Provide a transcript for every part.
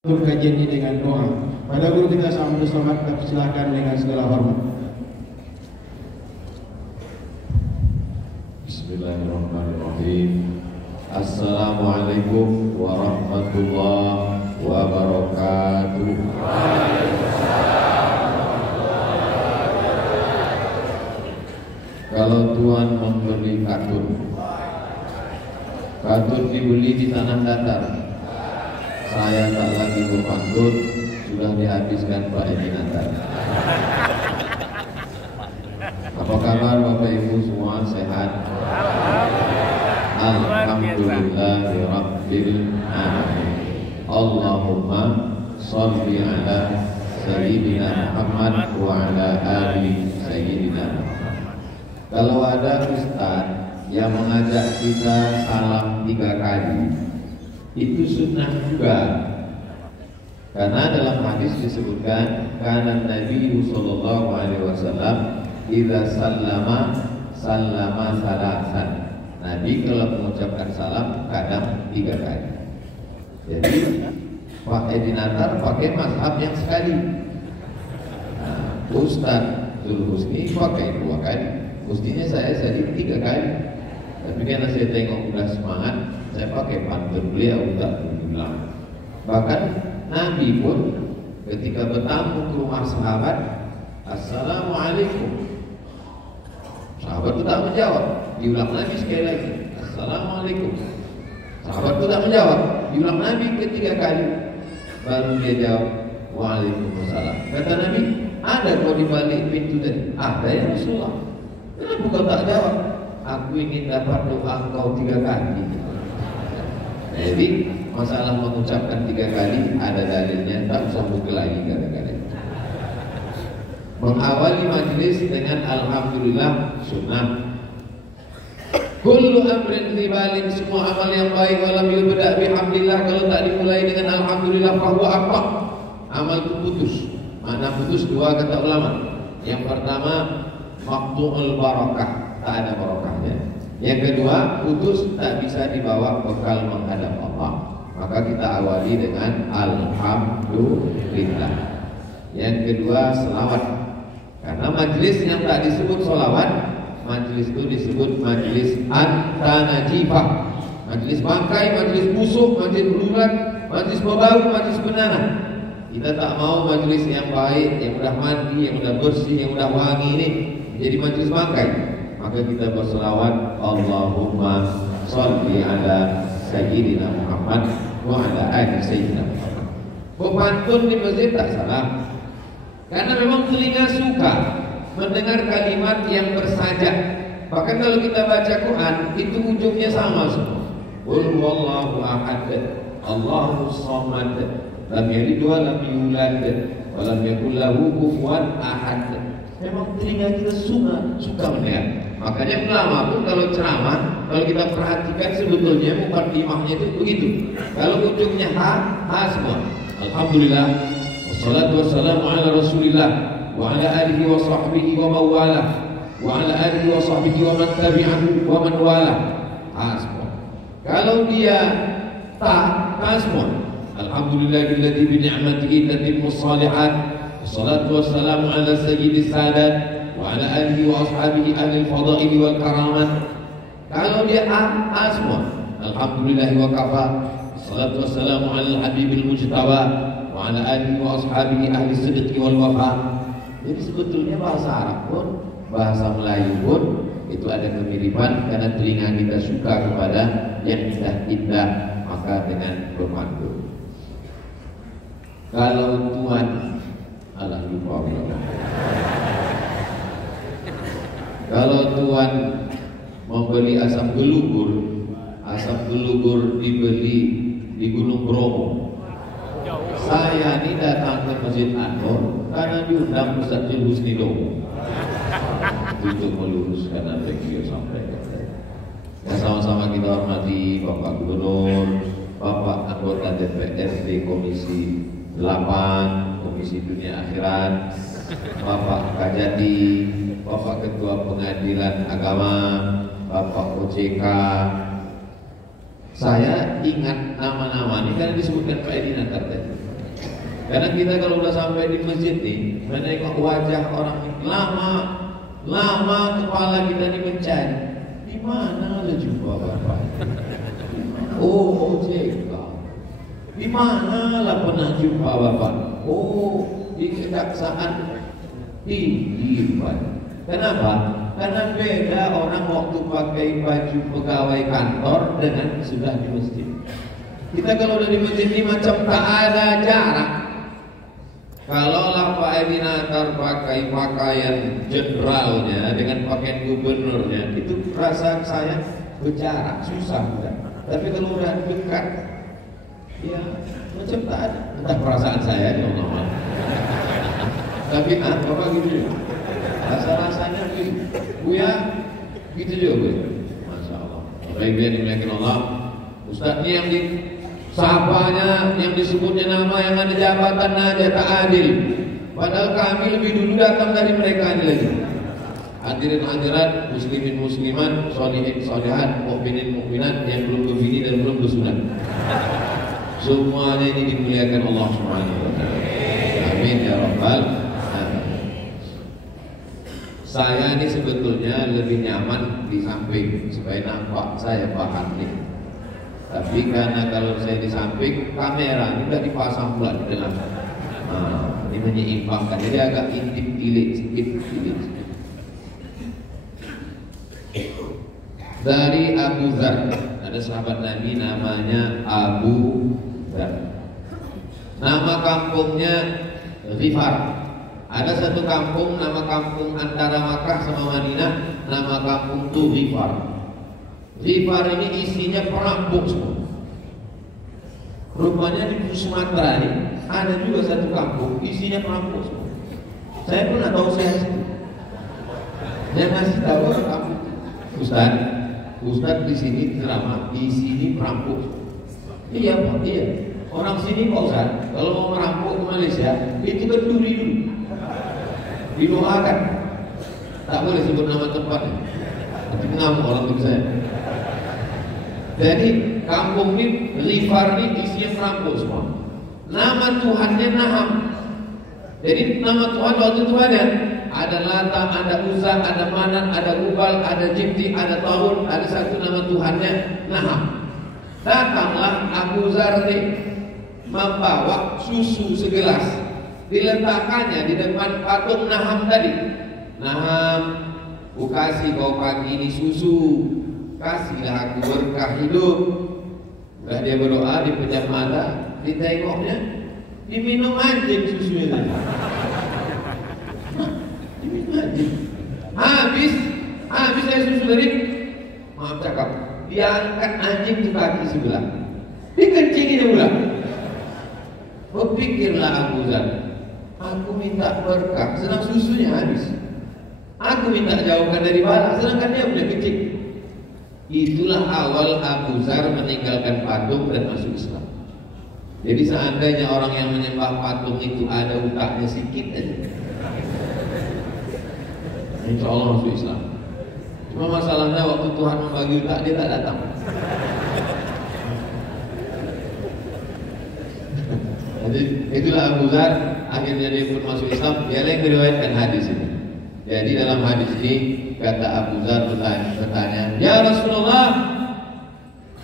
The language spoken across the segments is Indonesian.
Untuk kajian ini dengan doa. Pada guru kita sama selamat, kita persilakan dengan segala hormat. Bismillahirrahmanirrahim. Assalamualaikum warahmatullahi wabarakatuh. Kalau Tuhan memberi katun dibeli di tanah datar. Saya tak lagi berpantun, sudah dihabiskan Pak Edi Natar. Apa kabar Bapak Ibu semua, sehat? Alhamdulillahirabbil alamin. Allahumma sholli ala sayyidina Muhammad wa ala ali sayyidina Muhammad. Kalau ada ustaz yang mengajak kita salam 3 kali, itu sunnah juga, karena dalam hadis disebutkan karena Nabi sallallahu alaihi wasallam idza sallama salasan. Nabi kalau mengucapkan salam kadang 3 kali. Jadi Pak Edi Natar pakai mazhab yang sekali. Ustaz Zulhusni pakai 2 kali. Mestinya saya 3 kali. Tapi karena saya tengok udah semangat, saya pakai pantun beliau tak berulang. Bahkan Nabi pun ketika bertamu ke rumah sahabat, Assalamualaikum. Sahabat itu tak menjawab, diulang Nabi sekali lagi, Assalamualaikum. Sahabat itu tak menjawab, diulang Nabi ketiga kali, baru dia jawab, Waalaikumsalam. Kata Nabi, ada kau di balik pintu tadi? Ada ya Rasulullah. Kenapa kau tak jawab? Aku ingin dapat doa engkau 3 kali. Jadi masalah mengucapkan 3 kali ada dalilnya, tak usah buka lagi gara-gara. Mengawali majlis dengan alhamdulillah sunnah. Kullu amrin tibalin, semua amal yang baik walam yubda bihamdillah, kalau tak dimulai dengan alhamdulillah fahuwa aqta. Amal itu putus. Mana putus? 2 kata ulama. Yang pertama maqtu'ul barakah, tak ada barakahnya. Yang kedua, putus tak bisa dibawa bekal menghadap Allah. Maka kita awali dengan alhamdulillah. Yang kedua, selawat. Karena majlis yang tak disebut selawat, majlis itu disebut majlis at-tanajifah, majlis bangkai, majlis busuk, majlis berulat, majlis berbau, majlis benana. Kita tak mau majlis yang baik, yang udah mandi, yang udah bersih, yang udah wangi ini jadi majlis bangkai. Maka kita berselawat, Allahumma sholli ala sayyidina Muhammad wa ala ali sayyidina Muhammad. Pantun di masjid tak salah, karena memang telinga suka mendengar kalimat yang bersajak. Bahkan kalau kita baca Quran, itu ujungnya sama semua. Qul huwallahu ahad, Allahus samad, lam yalid wa lam yulad, wa lam yakul lahu kufuwan ahad. Memang telinga kita suka mendengar. Makanya ulama pun kalau ceramah, kalau kita perhatikan sebetulnya mukadimahnya itu begitu. Kalau ujungnya ha semua. Alhamdulillah, wassalatu wassalamu ala Rasulillah wa ala alihi wa sahbihi wa mawala wa ala alihi wa sahbihi wa man tabi'ahu wa man wala. Ha semua. Kalau dia ta semua. Alhamdulillahilladzi bi ni'matihi tatimmus shalihat. Wassalatu wassalamu ala sayyidis sadat wa ala alihi wa ashabihi ahli al-fadaili wal karamat. Kalau dia a semua. Alhamdulillah wa kafa. Wassalatu wassalamu ala al-habibil mujtaba wa ala alihi wa ashabihi ahli sidqi wal wafa. Jadi sebetulnya bahasa Arab pun, bahasa Melayu pun itu ada kemiripan, karena telinga kita suka kepada yang indah-indah, maka dengan berpantun. Kalau Tuhan kalau Tuhan membeli asam gelugur dibeli di Gunung Bromo. Saya ini datang ke Masjid An-Nur karena diundang Ustaz Zulhusni Domo untuk meluruskan apa yang dia sampaikan. Dan sama-sama kita hormati Bapak Gubernur, Bapak anggota DPRD Komisi 8, Komisi Dunia Akhirat, Bapak Kajati, Bapak Ketua Pengadilan Agama, Bapak OJK, Saya ingat nama-nama ini karena disebutkan Pak Edi Natar tadi. Karena kita kalau udah sampai di masjid nih, menengok wajah orang ini lama kepala kita ini mencari. Di mana ada jumpa Bapak? Oh, OJK. Di mana lah pernah jumpa Bapak? Oh, di Kejaksaan Tinggi. Kenapa? Karena beda orang waktu pakai baju pegawai kantor dengan sudah di masjid. Kita kalau udah di masjid ini macam tak ada jarak. Kalau lah Pak Edi Natar pakai pakaian jenderalnya dengan pakaian gubernurnya, itu perasaan saya berjarak, susah bukan? Tapi kalau udah dekat, ya macam tak ada. Entah perasaan saya, ya Allah. Tapi Bapak gitu, rasa-rasanya gitu. Buya, gitu juga. Masya Allah. Baik dia dimuliakan Allah. Ustaz ini yang sapanya, yang disebutnya nama yang ada jabatan aja tak adil. Padahal kami lebih dulu datang dari mereka ini lagi. Hadirin hadirat, muslimin muslimat, sholihin sholihat, mukminin mukminat yang belum berbini dan belum bersunat. Semuanya ini dimuliakan Allah Subhanahu wa taala. Amin ya rabbal alamin. Saya ini sebetulnya lebih nyaman di samping supaya nampak saya Pak Kantin. Tapi karena kalau saya di samping, kamera ini sudah dipasang pula di dalam. Ini menyeimbangkan, jadi agak intip sedikit. Dari Abu Dzar, ada sahabat Nabi namanya Abu Dzar. Nama kampungnya Ghifar. Ada satu kampung, nama kampung antara Makkah sama Madinah, nama kampung itu Ghifar. Ghifar ini isinya perampok semua. Rupanya di Sumatera ini ada juga satu kampung isinya perampok semua. Saya pernah tahu saya situ. Dia ngasih tahu orang kampung, Ustaz di sini ceramah, di sini perampok. Iya Pak, iya. Orang sini Pak Ustaz, kalau mau merampok ke Malaysia itu kenduri dulu, didoakan. Tak boleh sebut nama tempatnya. Tapi ngamuk orang itu saya. Jadi kampung ini Ghifar ini isinya perampok semua. Nama Tuhannya Naham. Jadi nama Tuhan waktu itu ada Lata, ada Uzza, ada Manat, ada Ubal, ada Jibti, ada Tahun, ada satu nama Tuhannya Naham. Datanglah Abu Dzar membawa susu segelas, diletakkannya di depan patung Naham tadi. Naham, ku kasih kau pagi ini susu, kasihlah aku berkah hidup. Udah dia berdoa, dipejam mata, ditengoknya, diminum anjing susunya tadi. Diminum anjing. Habis saya susu tadi, maaf cakap, diangkat anjing di kaki sebelah, dikencingin ulang. Berpikirlah Abu Dzar, aku minta berkah, sedang susunya habis. Aku minta jauhkan dari bala, sedangkan dia udah kencing. Itulah awal Abu Dzar meninggalkan patung dan masuk Islam. Jadi seandainya orang yang menyembah patung itu ada utaknya sedikit aja, insya Allah masuk Islam. Cuma masalahnya waktu Tuhan membagi utak dia tak datang. Jadi itulah Abu Dzar, akhirnya dia pun masuk Islam. Dia yang meriwayatkan hadis ini. Jadi dalam hadis ini kata Abu Dzar bertanya, ya Rasulullah,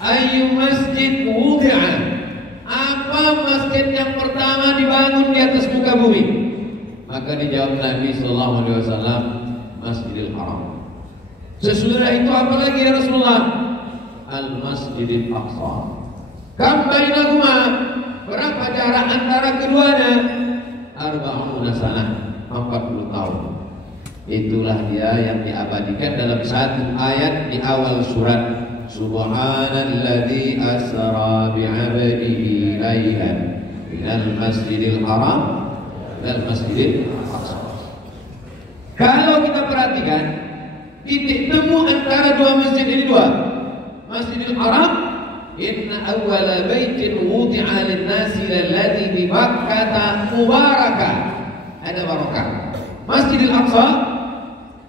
ayu masjid wudi'a? Apa masjid yang pertama dibangun di atas muka bumi? Maka dijawab Nabi sallallahu alaihi wasallam, Masjidil Haram. Sesudah itu apa lagi ya Rasulullah? Al Masjidil Aqsa. Kam bainahuma? Berapa jarak antara keduanya? 40 sanah, 40 tahun. Itulah dia yang diabadikan dalam satu ayat di awal surat. Subhanalladzi asra bi'abdihi laylan minal masjidil haram dan masjidil aqsa. Kalau kita perhatikan titik temu antara dua masjid ini dua. Masjidil Haram, inna awwala baitin wudi'a lin-nasi lalladzi bi Makkah mubarakah. Ada barakah. Masjidil Aqsa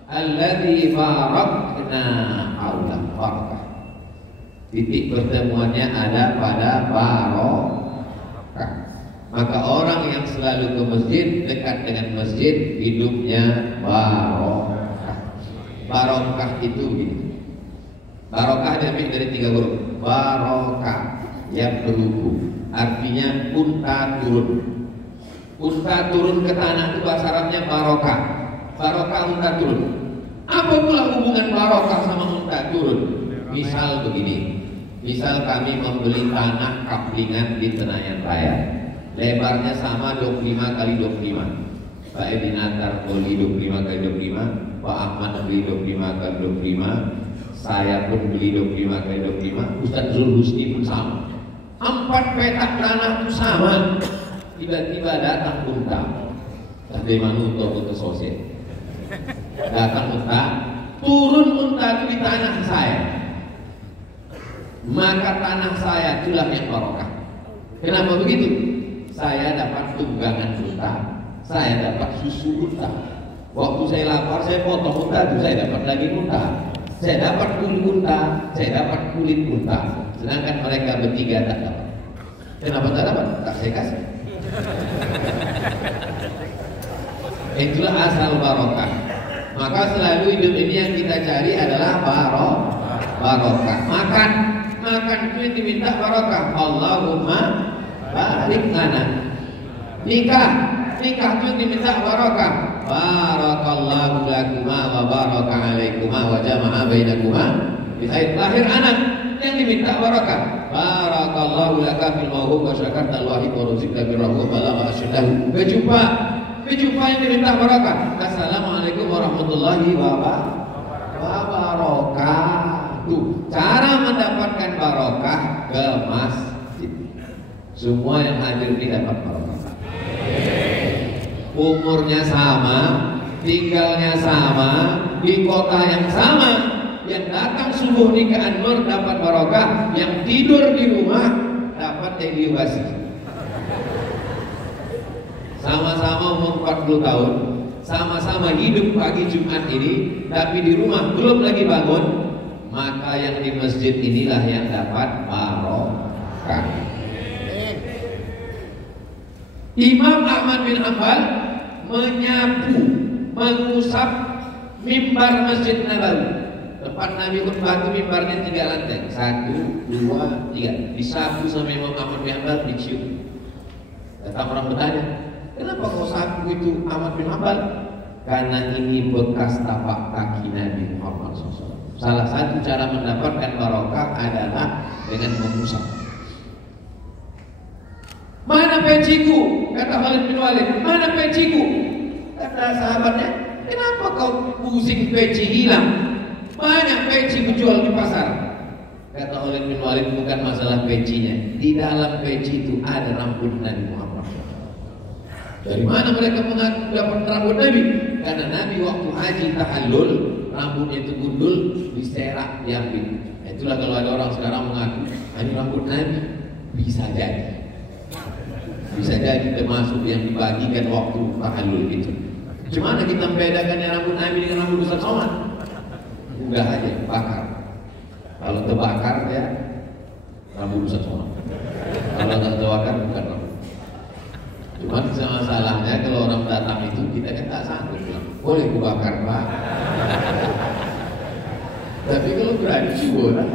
alladzi barakna haulah, barakah. Titik pertemuannya ada pada barokah. Maka orang yang selalu ke masjid, dekat dengan masjid, hidupnya barokah. Barokah itu gini. Barokah diambil dari 3 huruf. Barokah yang beruku, artinya unta turun. Unta turun ke tanah itu bahasa Arabnya barokah. Barokah unta turun. Apa pula hubungan barokah sama unta turun? Misal begini. Misal kami membeli tanah kaplingan di Senayan Raya. Lebarnya sama 25 kali 25. Pak Edi Natar beli 25 kali 25, Pak Ahmad beli 25 kali 25, saya pun beli 25 kali 25, Ustaz Zulhusni pun sama. 4 petak tanah itu sama. Tiba-tiba datang unta. Dari mana unta ke sosial? Datang unta, turun unta itu di tanah saya. Maka tanah saya itulah yang barokah. Kenapa begitu? Saya dapat tunggangan unta, saya dapat susu unta. Waktu saya lapar, saya potong unta itu, saya dapat daging unta, saya dapat kulit unta, saya dapat kulit unta. Sedangkan mereka bertiga tak dapat. Kenapa tak dapat? Tak saya kasih. Itulah asal barokah. Maka selalu hidup ini yang kita cari adalah barokah. Makan itu yang diminta barokah. Allahumma barik lana. Nikah itu yang diminta barokah. Barakallahu lakuma wa baraka alaikuma wa jama'a bainakuma bikhair. Lahir anak yang diminta barokah. Barakallahu laka fil mawhub wa syakarta al-wahid wa ruzikta birrahu wa balagha asydahu. Berjumpa yang diminta barokah. Assalamualaikum warahmatullahi wabarakatuh. Cara mendapatkan barokah ke masjid. Semua yang hadir ini dapat barokah. Umurnya sama, tinggalnya sama, di kota yang sama. Yang datang subuh nikahan Nur dapat barokah, yang tidur di rumah dapat evaluasi. Sama-sama umur 40 tahun, sama-sama hidup pagi Jumat ini, tapi di rumah belum lagi bangun, maka yang di masjid inilah yang dapat barokah. Imam Ahmad bin Hanbal menyapu, mengusap mimbar Masjid Nabawi. Tempat Nabi khutbah itu mimbarnya 3 lantai, 1, 2, 3. Disapu sama Imam Ahmad bin Hanbal, dicium. Datang orang bertanya, kenapa kau sapu itu Ahmad bin Hanbal? Karena ini bekas tapak kaki Nabi Muhammad SAW. Salah satu cara mendapatkan barokah adalah dengan mengusap. Mana peciku? Kata Khalid bin Walid. Mana peciku? Kata sahabatnya, kenapa kau pusing peci hilang? Banyak peci dijual di pasar. Kata Khalid bin Walid, bukan masalah pecinya. Di dalam peci itu ada rambut Nabi Muhammad. Dari mana mereka mendapat rambut Nabi? Karena Nabi waktu haji tahallul, rambutnya itu gundul, diserak, diambil. Itulah kalau ada orang sekarang mengaku, ini rambut Nabi, bisa jadi termasuk yang dibagikan waktu tahallul itu. Gimana kita membedakan rambut Nabi dengan rambut Ustaz Somad? Udah aja, bakar. Kalau terbakar ya rambut Ustaz Somad. Kalau tak terbakar bukan rambut. Cuma masalahnya kalau orang datang itu kita kan tak sanggup bilang, boleh kubakar Pak. Tapi kalau berani syukur.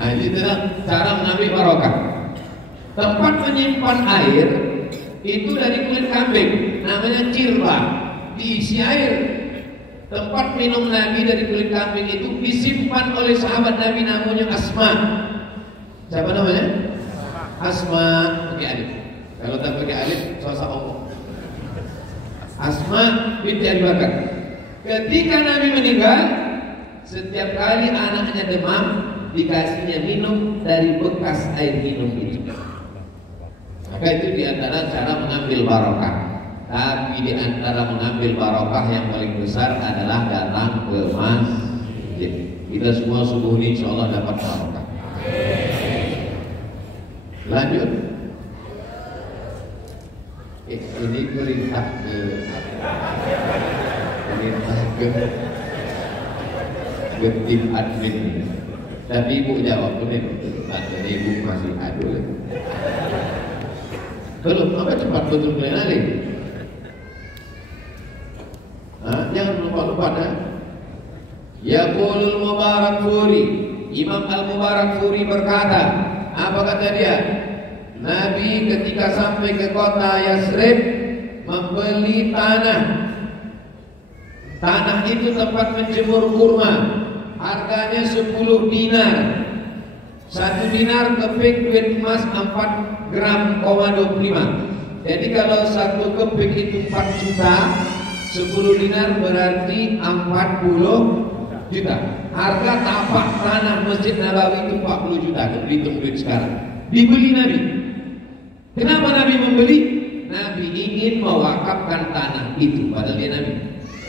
Nah, ini adalah cara mengambil barokah. Tempat menyimpan air itu dari kulit kambing, namanya cirba, diisi air. Tempat minum Nabi dari kulit kambing itu disimpan oleh sahabat Nabi namanya Asma. Siapa namanya? Asma pakai alif. Kalau tak pakai alif, susah omong. Asma binti Abi Bakar. Ketika Nabi meninggal, setiap kali anaknya demam, dikasihnya minum dari bekas air minum itu. Maka itu diantara cara mengambil barokah. Tapi diantara mengambil barokah yang paling besar adalah datang ke masjid. Kita semua subuh ini insya Allah dapat barokah. Lanjut. Ini perintah ke tim admin. Tapi ibu jawab begitu. Tadi ibu masih adul. Belum, apa cepat betul Ali? Jangan lupa dah. Yaqulul Mubarakfuri, Imam Al-Mubarakfuri berkata, apa kata dia? Nabi ketika sampai ke kota Yasrib membeli tanah. Tanah itu tempat menjemur kurma. Harganya 10 dinar. 1 dinar keping duit emas 4 gram, 25. Jadi kalau 1 keping itu 4 juta, 10 dinar berarti 40 juta. Harga tapak tanah Masjid Nabawi itu 40 juta. Hitung duit sekarang. Dibeli Nabi. Kenapa Nabi membeli? Nabi ingin mewakafkan tanah itu. Padahal dia Nabi.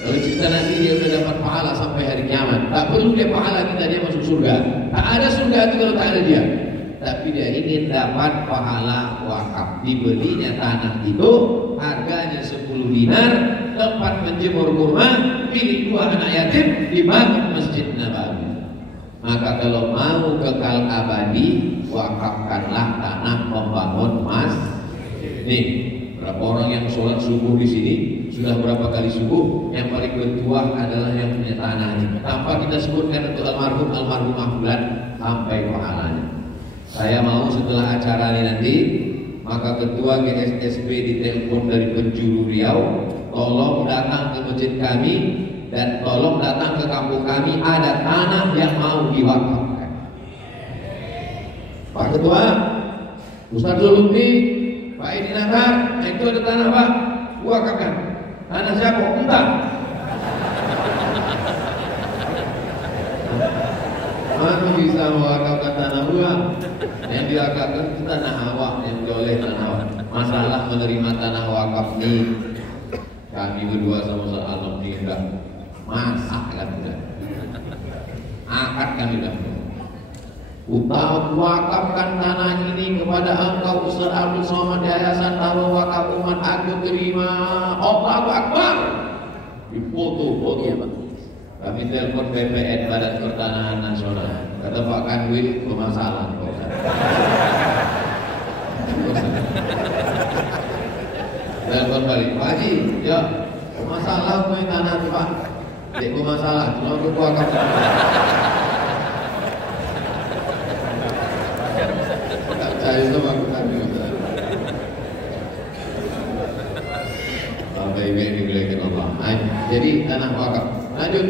Kalau cerita nanti dia sudah dapat pahala sampai hari kiamat. Tak perlu dia pahala kita, dia masuk surga. Tak ada surga itu kalau tak ada dia. Tapi dia ingin dapat pahala wakaf. Dibelinya tanah itu, harganya 10 dinar, tempat menjemur kurma, milik 2 anak yatim, dibangun Masjid Nabawi. Maka kalau mau kekal abadi, wakafkanlah tanah membangun masjid. Nih, berapa orang yang sholat subuh di sini? Sudah berapa kali subuh? Yang paling bertuah adalah yang punya tanah ini. Tanpa kita sebutkan untuk almarhum Fulan sampai pahalanya. Saya mau setelah acara ini nanti, maka ketua GSSB ditelepon dari penjuru Riau, tolong datang ke masjid kami dan tolong datang ke kampung kami, ada tanah yang mau diwakafkan. Pak Ketua, Ustaz Zulumni, Pak Edi Nakar, itu ada tanah Pak, wakafkan. Tanah siapa? Entah. Mana bisa mewakafkan tanah gua? Yang diwakafkan itu tanah awak, yang boleh tanah awak. Masalah menerima tanah wakaf nih, kami berdua sama-sama alhamdulillah masak kan udah, akad kan udah. Wakafkan tanah ini kepada engkau Ustaz Abdul Somad Yayasan Darul Wakaf Umat, aku terima. Allahu Akbar. Dipoto. Kami telepon BPN Badan Pertanahan Nasional. Kata Pak Kanwil bermasalah. Telepon balik, Pak Haji, ya masalah punya tanah tuh Pak. Tidak bermasalah, cuma untuk wakaf. Saya itu lakukan juga. Sampai ini dibilang Allah. Jadi tanah wakaf. Lanjut.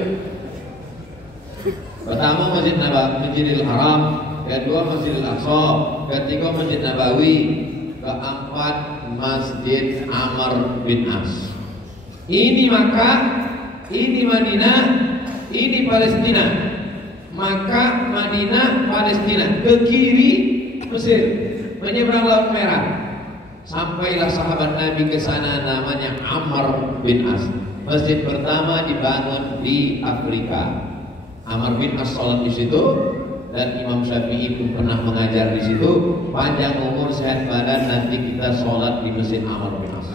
Pertama Masjid Nabawi, Masjidil Haram. Kedua Masjidil Aqsa. Ketiga Masjid Nabawi. Keempat Masjid Amr bin As. Ini Makkah, ini Madinah, ini Palestina. Makkah, Madinah, Palestina. Ke kiri Mesir, menyeberang Laut Merah. Sampailah sahabat Nabi ke sana, namanya Amr bin As. Masjid pertama dibangun di Afrika. Amr bin As sholat di situ, dan Imam Syafi'i pun pernah mengajar di situ. Panjang umur, sehat badan, nanti kita sholat di Masjid Amr bin As.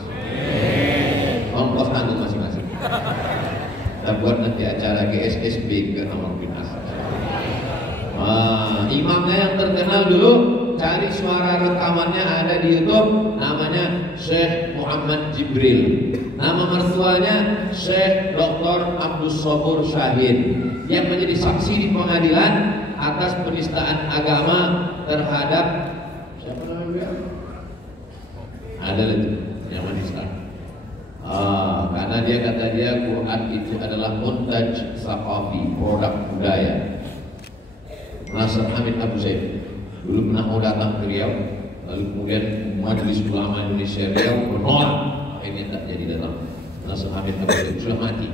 Ongkos tanggung masing-masing. Kita buat nanti acara GSSB ke Amr bin As. Imamnya yang terkenal dulu, cari suara rekamannya ada di YouTube, namanya Syekh Muhammad Jibril. Nama mertuanya Syekh Dr. Abdul Sabur Syahid, yang menjadi saksi di pengadilan atas penistaan agama terhadap siapa namanya? Ada itu yang menistaan. Karena dia kata dia Quran itu adalah muntaj saqafi, produk budaya. Nasr Hamid Abu Zaid dulu pernah mau datang ke Riau, lalu kemudian Majelis Ulama Indonesia Riau menolak, akhirnya tak jadi datang. Nasr Hamid Abu Zaid sudah mati,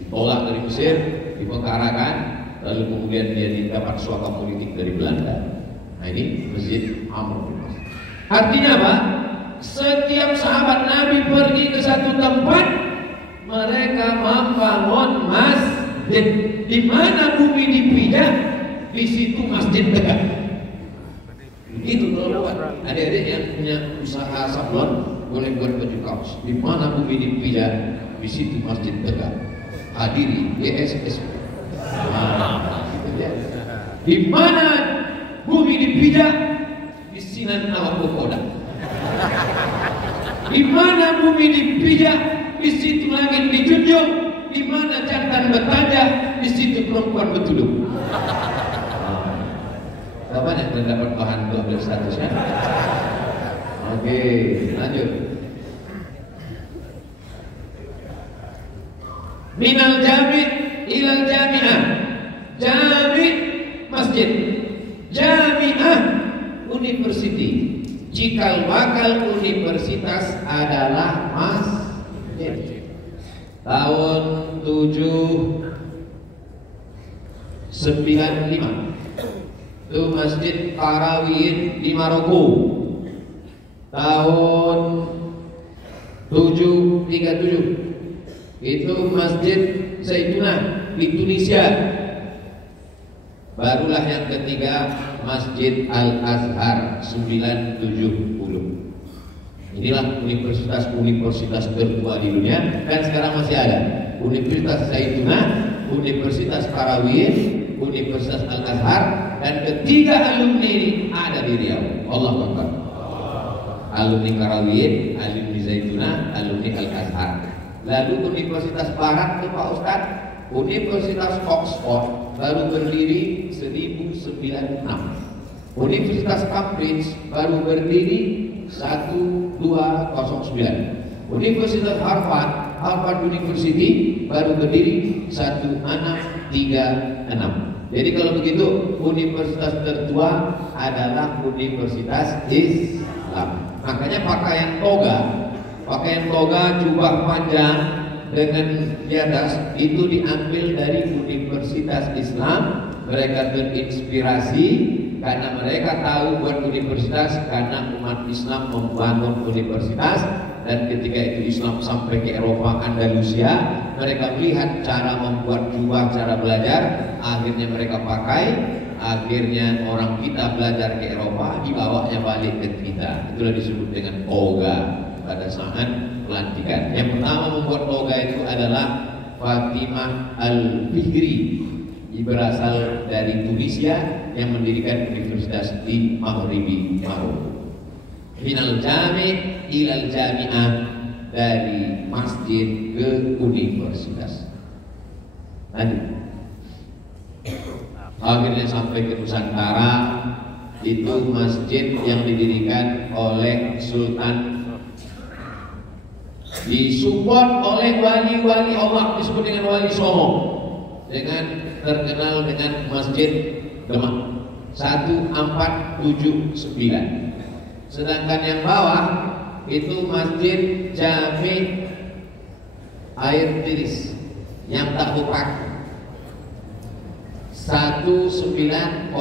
ditolak dari Mesir, dipengkarakan, lalu kemudian dia dapat suaka politik dari Belanda. Nah ini Masjid Amr bin As. Artinya apa? Setiap sahabat Nabi pergi ke satu tempat, mereka membangun masjid. Di mana bumi dipijak, di situ masjid tegak. Itu kalau buat adik-adik yang punya usaha sablon boleh buat baju kaos. Di mana bumi dipijak, di situ masjid tegak. Hadiri GSSB. Gitu ya. Di mana bumi dipijak, di sinan awak kokoda. Di mana bumi dipijak, di situ langit dijunjung. Di mana jantan bertanya, di situ perempuan bertudung. Kapan yang mendapat bahan 12 statusnya? Oke, lanjut. Minal jami' ilal jami'ah. Jami' masjid, jami'ah university. Cikal bakal universitas adalah masjid. Tahun 795 itu Masjid Qarawiyyin di Maroko. Tahun 737 itu Masjid Zaitunah di Tunisia. Barulah yang ketiga Masjid Al-Azhar 970. Inilah universitas tertua di dunia dan sekarang masih ada. Universitas Zaitunah, Universitas Qarawiyyin, Universitas Al-Azhar, dan ketiga alumni ini ada di Riau. Allahu Akbar. Alumni Qarawiyyin, alumni Zaitunah, alumni Al-Azhar. Lalu Universitas Barat itu Pak Ustaz, Universitas Oxford baru berdiri 1096. Universitas Cambridge baru berdiri 1209. Universitas Harvard University baru berdiri 1636. Jadi kalau begitu universitas tertua adalah Universitas Islam. Makanya pakaian toga jubah panjang dengan di atas itu diambil dari Universitas Islam. Mereka terinspirasi karena mereka tahu buat universitas, karena umat Islam membangun universitas. Dan ketika itu Islam sampai ke Eropa, Andalusia, mereka melihat cara membuat jubah, cara belajar, akhirnya mereka pakai. Akhirnya orang kita belajar ke Eropa, dibawanya balik ke kita. Itulah disebut dengan toga pada saat pelantikan. Yang pertama membuat toga itu adalah Fatimah Al-Fihri, berasal dari Tunisia, yang mendirikan universitas di Maghribi Maroko. Minal jami' ilal jami'ah, dari masjid ke universitas. Lanjut. Akhirnya sampai ke Nusantara, itu masjid yang didirikan oleh Sultan, disupport oleh wali-wali Allah, disebut dengan Wali Songo, dengan terkenal dengan Masjid Demak 1479. Sedangkan yang bawah itu Masjid Jami Air Tiris yang tak buka 1901,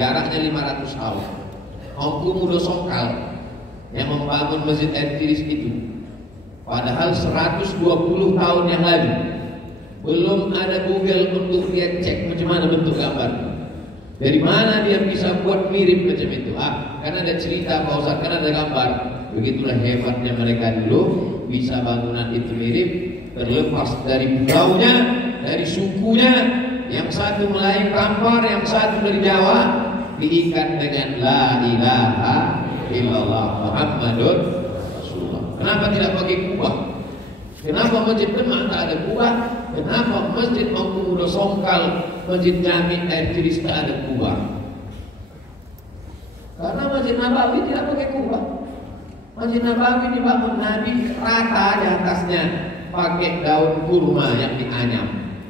jaraknya 500 tahun. Ongku Mudo Songkal yang membangun Masjid Air Tiris itu, padahal 120 tahun yang lalu belum ada Google untuk dia cek macam mana bentuk gambar. Dari mana dia bisa buat mirip macam itu? Karena ada cerita Pak Ustaz, karena ada gambar. Begitulah hebatnya mereka dulu, bisa bangunan itu mirip, terlepas dari budaunya, dari sukunya. Yang satu Melayu Kampar, yang satu dari Jawa, diikat dengan la ilaha illallah Muhammadur Rasulullah. Kenapa tidak pakai kubah? Kenapa Masjid Demak tak ada kubah? Kenapa Masjid Ongku Mudo Songkal, Masjid Jami Air Tiris tak ada kubah? Karena Masjid Nabawi tidak pakai kubah. Masjid Nabawi dibangun Nabi rata di atasnya, pakai daun kurma yang dianyam,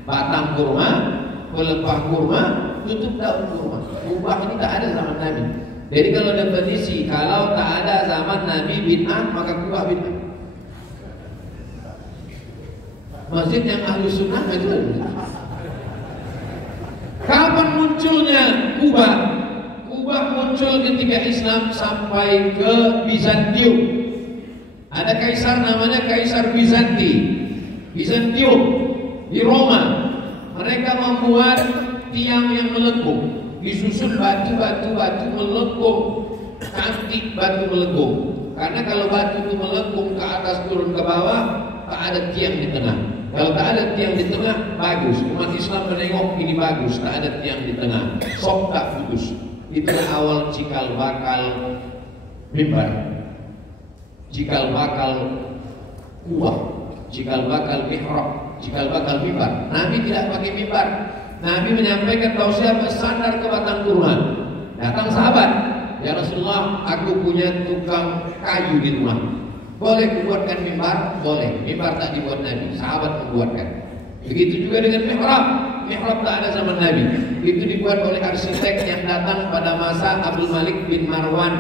batang kurma, pelepah kurma, tutup daun kurma. Kubah ini tak ada zaman Nabi. Jadi kalau definisi, kalau tak ada zaman Nabi bid'ah, maka kubah bid'ah. Masjid yang ahlu sunnah itu. Kapan munculnya kubah? Kubah muncul ketika Islam sampai ke Bizantium. Ada kaisar namanya Kaisar Bizantium di Roma. Mereka membuat tiang yang melengkung, disusun batu melengkung, cantik batu melengkung. Karena kalau batu itu melengkung ke atas turun ke bawah, tak ada tiang di tengah. Kalau tak ada tiang di tengah, bagus. Umat Islam menengok ini bagus, tak ada tiang di tengah. Sok tak putus. Itu awal cikal bakal mimbar, cikal bakal kuah, cikal bakal mihrab, cikal bakal mimbar. Nabi tidak pakai mimbar. Nabi menyampaikan tausiah bersandar ke batang kurma. Datang sahabat, ya Rasulullah, aku punya tukang kayu di rumah. Boleh dibuatkan mimbar? Boleh. Mimbar tak dibuat Nabi, sahabat membuatkan. Begitu juga dengan mihrab. Mihrab tak ada zaman Nabi. Itu dibuat oleh arsitek yang datang pada masa Abdul Malik bin Marwan.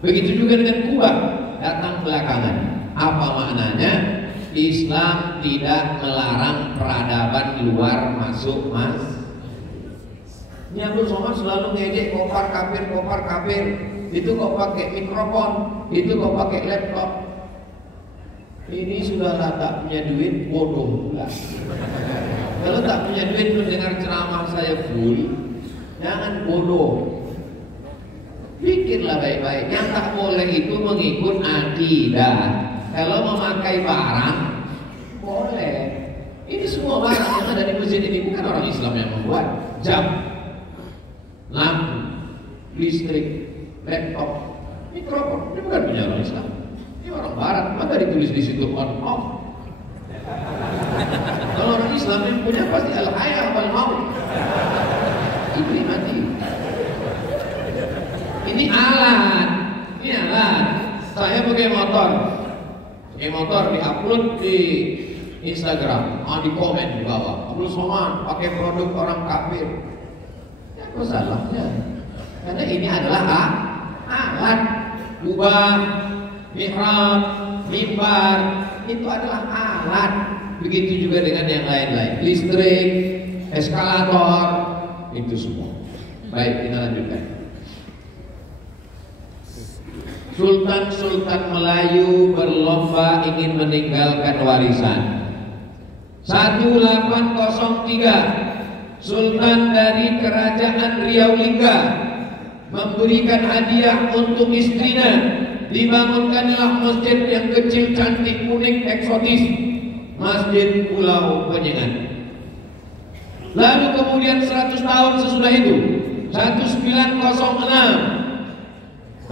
Begitu juga dengan Kubah, datang belakangan. Apa maknanya? Islam tidak melarang peradaban luar masuk, Mas. Ini Abdul Somad selalu ngejek kopar kafir. Itu kok pakai mikrofon, itu kok pakai laptop. Ini sudah tak punya duit, bodoh pula. Kalau tak punya duit mendengar ceramah saya full, jangan bodoh. Pikirlah baik-baik. Yang tak boleh itu mengikut akidah. Kalau memakai barang, boleh. Ini semua barang yang ada di masjid ini bukan orang Islam yang membuat. Jam, lampu, listrik, laptop, mikrofon, ini bukan punya orang Islam. Ini orang Barat, maka ditulis di situ on off. Kalau orang Islam yang punya pasti al-hayah wal maut. Ini mati. Ini alat. Saya pakai motor. Pakai motor diupload di Instagram, di komen di bawah. Abdul Somad pakai produk orang kafir. Ya, apa salahnya? Karena ini adalah alat. Kubah, mihrab, mimbar, itu adalah alat. Begitu juga dengan yang lain-lain. Listrik, eskalator, itu semua. Baik, kita lanjutkan. Sultan-sultan Melayu berlomba ingin meninggalkan warisan. 1803, Sultan dari Kerajaan Riau Lingga memberikan hadiah untuk istrinya. Dibangunkanlah masjid yang kecil, cantik, unik, eksotis, Masjid Pulau Penyengat. Lalu kemudian 100 tahun sesudah itu, 1906,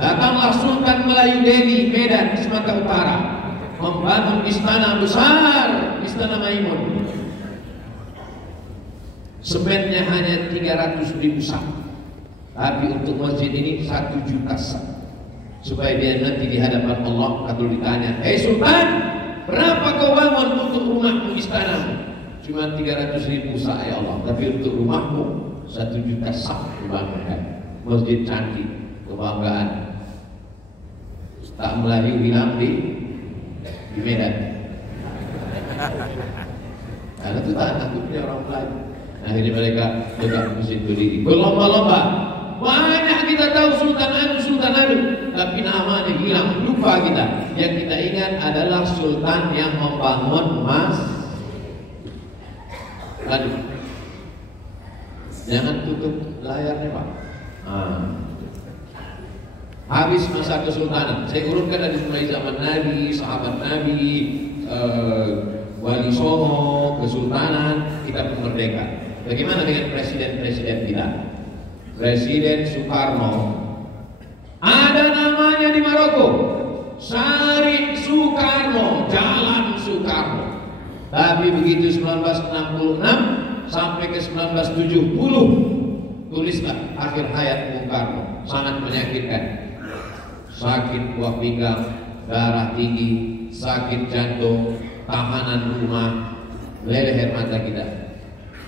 datanglah Sultan Melayu Delhi, Medan, Sumatera Utara, membangun istana besar, Istana Maimun. Semennya hanya 300.000 sak, tapi untuk masjid ini 1 juta sak. Supaya dia nanti di hadapan Allah kalau ditanya, "Hei Sultan, berapa kau bangun untuk rumahmu, istanamu?" Cuma 300.000 sak ya Allah, tapi untuk rumahmu 1 juta sak dibangunkan. Masjid cantik, kebanggaan. Tak Melayu hilang di Medan. Karena itu tak takutnya orang Melayu. Akhirnya mereka tegak masjid berdiri, berlomba-lomba. Banyak kita tahu Sultan Anu, tapi namanya hilang, lupa kita. Yang kita ingat adalah Sultan yang membangun Aduh, jangan tutup layarnya Pak. Habis masa kesultanan. Saya urutkan dari mulai zaman Nabi, sahabat Nabi, Wali Songo, kesultanan, kita pun merdeka. Bagaimana dengan presiden-presiden kita? Presiden Soekarno, ada namanya di Maroko, Syarif Soekarno, Jalan Soekarno. Tapi begitu 1966 sampai ke 1970, tulislah akhir hayat Bung Karno, sangat menyakitkan. Sakit buah pinggang, darah tinggi, sakit jantung, tahanan rumah, leher mata kita.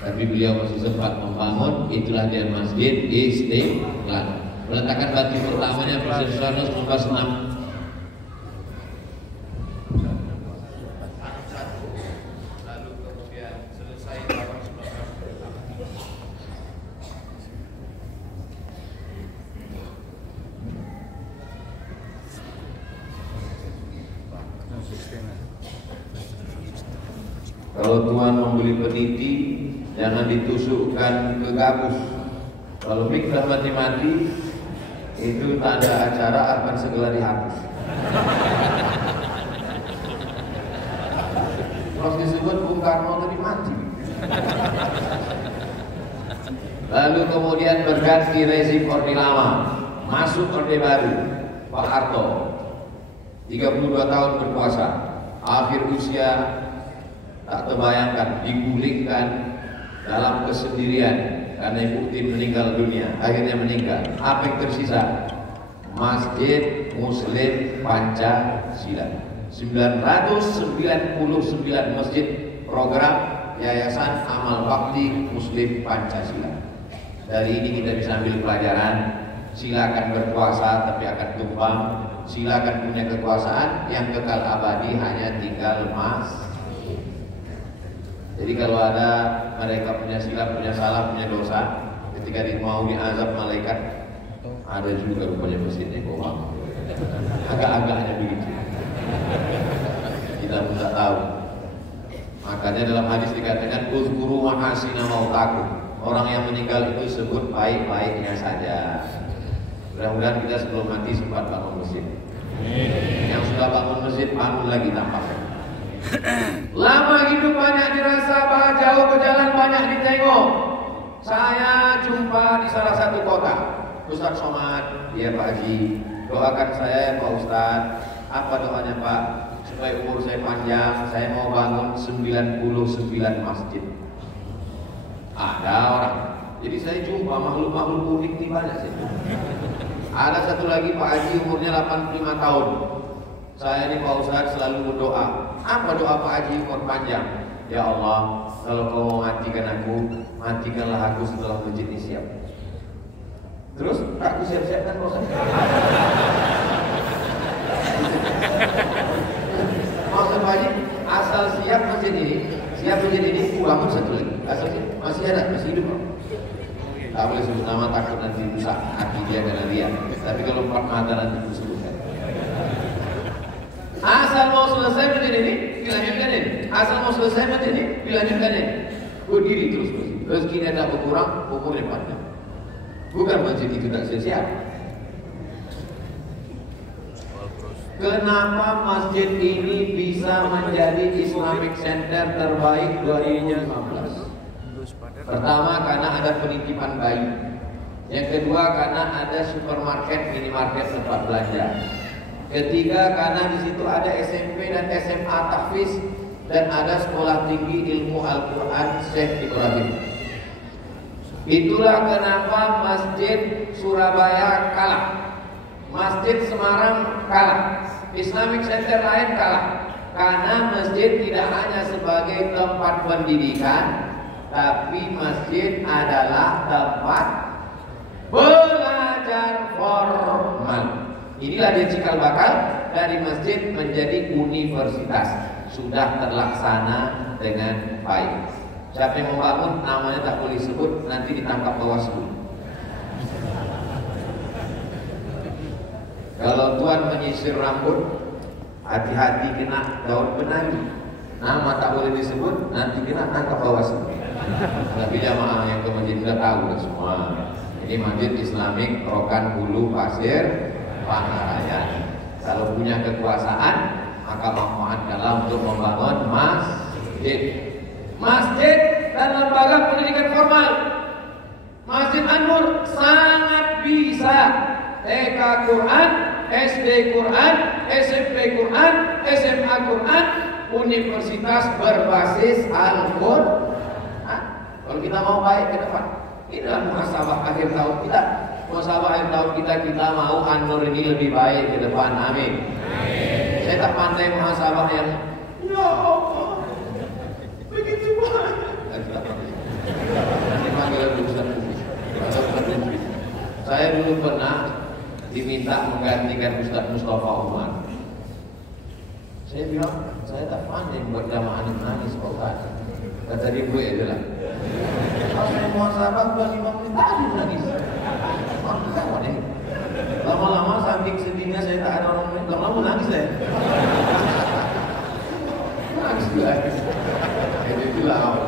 Tapi beliau masih sempat membangun, itulah dia Masjid Istiqlal. Peletakan batu pertamanya Presiden Soekarno 1906. Lalu kemudian selesai tahun 1908. Kalau Tuhan membeli peniti, jangan ditusukkan ke gabus. Kalau miklah mati-mati, itu tanda acara akan segera dihapus. Terus disebut Karno tadi mati. Lalu kemudian berganti rezim Orde Lama, masuk Orde Baru, Pak Harto, 32 tahun berkuasa, akhir usia tak terbayangkan, digulingkan dalam kesendirian karena Ibu Tin meninggal dunia, akhirnya meninggal. Apa yang tersisa? Masjid Muslim Pancasila, 999 masjid program Yayasan Amal Bakti Muslim Pancasila. Dari ini kita bisa ambil pelajaran, silakan berkuasa tapi akan tumbang, silakan punya kekuasaan, yang kekal abadi hanya tinggal mas. Jadi kalau ada mereka punya silap, punya salah, punya dosa, ketika mau diazab malaikat, ada juga rupanya mesinnya bohong. Agak-agaknya begitu. Kita pun tak tahu. Makanya dalam hadis dikatakan uzkuru mahasina mautakum. Orang yang meninggal itu sebut baik-baiknya saja. Mudah-mudahan kita sebelum mati sempat bangun masjid. Yang sudah bangun masjid bangun lagi tampaknya. Lama hidup banyak dirasa, jauh berjalan banyak ditengok. Saya jumpa di salah satu kota, Ustaz Somad, ya Pak Haji, doakan saya Pak Ustaz. Apa doanya Pak? Supaya umur saya panjang, saya mau bangun 99 masjid. Ada orang. Jadi saya jumpa makhluk-makhluk unik di banyak sih. Ada satu lagi Pak Haji umurnya 85 tahun. Saya ini Pak Ustaz selalu berdoa. Apa doa Pak Haji umur panjang? Ya Allah, kalau kau mau matikan aku, matikanlah aku setelah masjid ini siap. Terus aku siap-siapkan Pak Ustaz. Maksud Pak Haji, asal siap masjid ini, bangun satu lagi. Asal siap, masih ada, masih hidup Pak. Tak boleh sebut nama, takut nanti rusak hati dia karena dia. Tapi kalau empat mata nanti disebutkan. Asal mau selesai masjid ini, dilanjutkan ini. Asal mau selesai masjid ini, dilanjutkan ini. Berdiri terus. Rezekinya tak berkurang, umurnya panjang. Bukan masjid itu tak siap. Kenapa masjid ini bisa menjadi Islamic Center terbaik 2015? Pertama, karena ada penitipan bayi. Yang kedua, karena ada supermarket, minimarket tempat belanja. Ketiga, karena di situ ada SMP dan SMA tahfiz dan ada sekolah tinggi ilmu Al-Quran Syekh Ibrahim. Itulah kenapa Masjid Surabaya kalah, Masjid Semarang kalah, Islamic Center lain kalah. Karena masjid tidak hanya sebagai tempat pendidikan, tapi masjid adalah tempat belajar formal. Inilah dia cikal bakal dari masjid menjadi universitas. Sudah terlaksana dengan baik. Siapa yang mau bangun namanya tak boleh sebut, nanti ditangkap Bawaslu. Kalau tuan menyisir rambut, hati-hati kena daun penari. Nama tak boleh disebut, nanti kena tangkap Bawaslu. Tapi jamaah yang ke masjid sudah tahu semua. Ini masjid Islamic Rokan Hulu Pasir Pangarayan. Kalau punya kekuasaan, maka memanfaatkanlah untuk membangun masjid dan lembaga pendidikan formal. Masjid An-Nur sangat bisa TK Quran, SD Quran, SMP Quran, SMA Quran, universitas berbasis Al-Quran. Kalau kita mau baik ke depan, inilah muhasabah akhir tahun kita. Muhasabah akhir tahun kita mau An-Nur ini lebih baik ke depan. Amin. Saya tak pandai muhasabah yang ya Allah begitu banyak. Saya dulu pernah diminta menggantikan Ustaz Mustafa Umar. Saya bilang saya tak pandai buat jamaah nangis Pak Ustaz. Kata dia gue adalah pas saya muhasabah udah 5 menit tadi nangis. Lama-lama saking sedihnya saya tak ada orang lain, lama-lama nangis saya. Nangis juga. Itulah awal.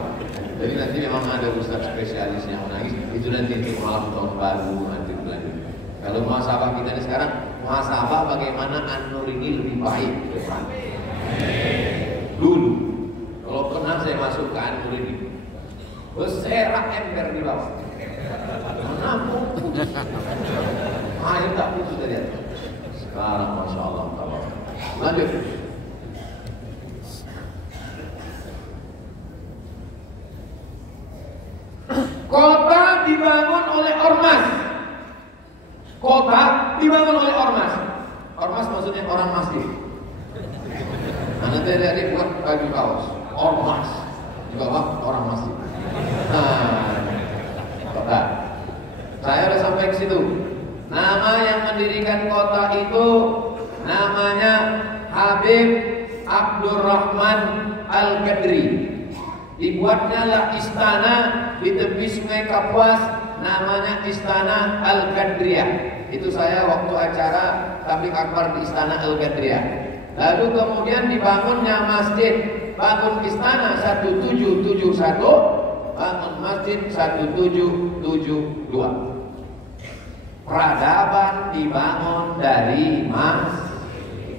Jadi nanti memang ada ustaz spesialis yang menangis. Itu nanti untuk malam tahun baru nanti berlanjut. Kalau muhasabah kita ini sekarang, muhasabah bagaimana An-Nur ini lebih baik ke depan. Dulu, kalau pernah pernah saya masukkan murid ini. Berserak ember di bawah. Menampung. Air tak putus dari atas. Sekarang Masya Allah. Lanjut. Kota dibangun oleh ormas. Kota dibangun oleh ormas. Ormas maksudnya orang masjid. Nah, nanti ada buat baju kaos. Ormas di bawah orang masjid. Nah, kota. Saya udah sampai ke situ. Nama yang mendirikan kota itu namanya Habib Abdurrahman Al-Qadri. Dibuatnya lah istana di tepi sungai Kapuas, namanya Istana Al-Qadriyah. Itu saya waktu acara tabligh akbar di Istana Al-Qadriyah. Lalu kemudian dibangunnya masjid, bangun istana 1771, bangun masjid 1772. Peradaban dibangun dari masjid.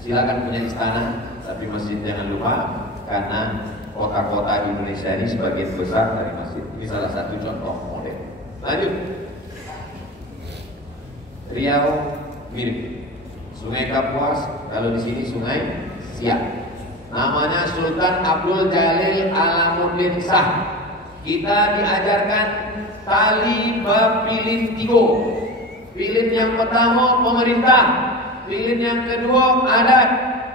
Silakan punya istana, tapi masjid jangan lupa, karena kota-kota di Indonesia ini sebagian besar dari masjid. Ini salah satu contoh model. Lanjut. Riau mirip. Sungai Kapuas, kalau di sini Sungai Siak. Namanya Sultan Abdul Jalil Alamuddin Shah. Kita diajarkan tali bapilin tigo. Pilin yang pertama pemerintah, pilin yang kedua adat,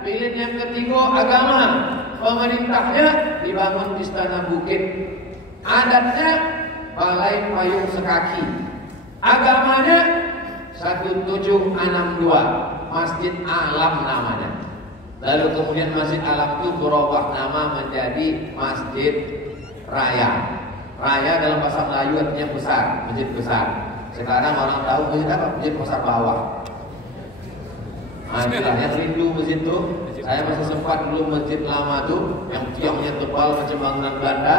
pilin yang ketiga agama. Pemerintahnya dibangun istana bukit, adatnya balai payung sekaki, agamanya 1762 Masjid Alam namanya. Lalu kemudian Masjid Alam itu berubah nama menjadi Masjid Raya. Raya dalam bahasa Melayu artinya besar, masjid besar. Sekarang orang tahu masjid apa? Masjid pasar bawah. Nah, yang rindu masjid itu, saya masih sempat dulu masjid lama tuh yang tiangnya tebal macam bangunan Belanda.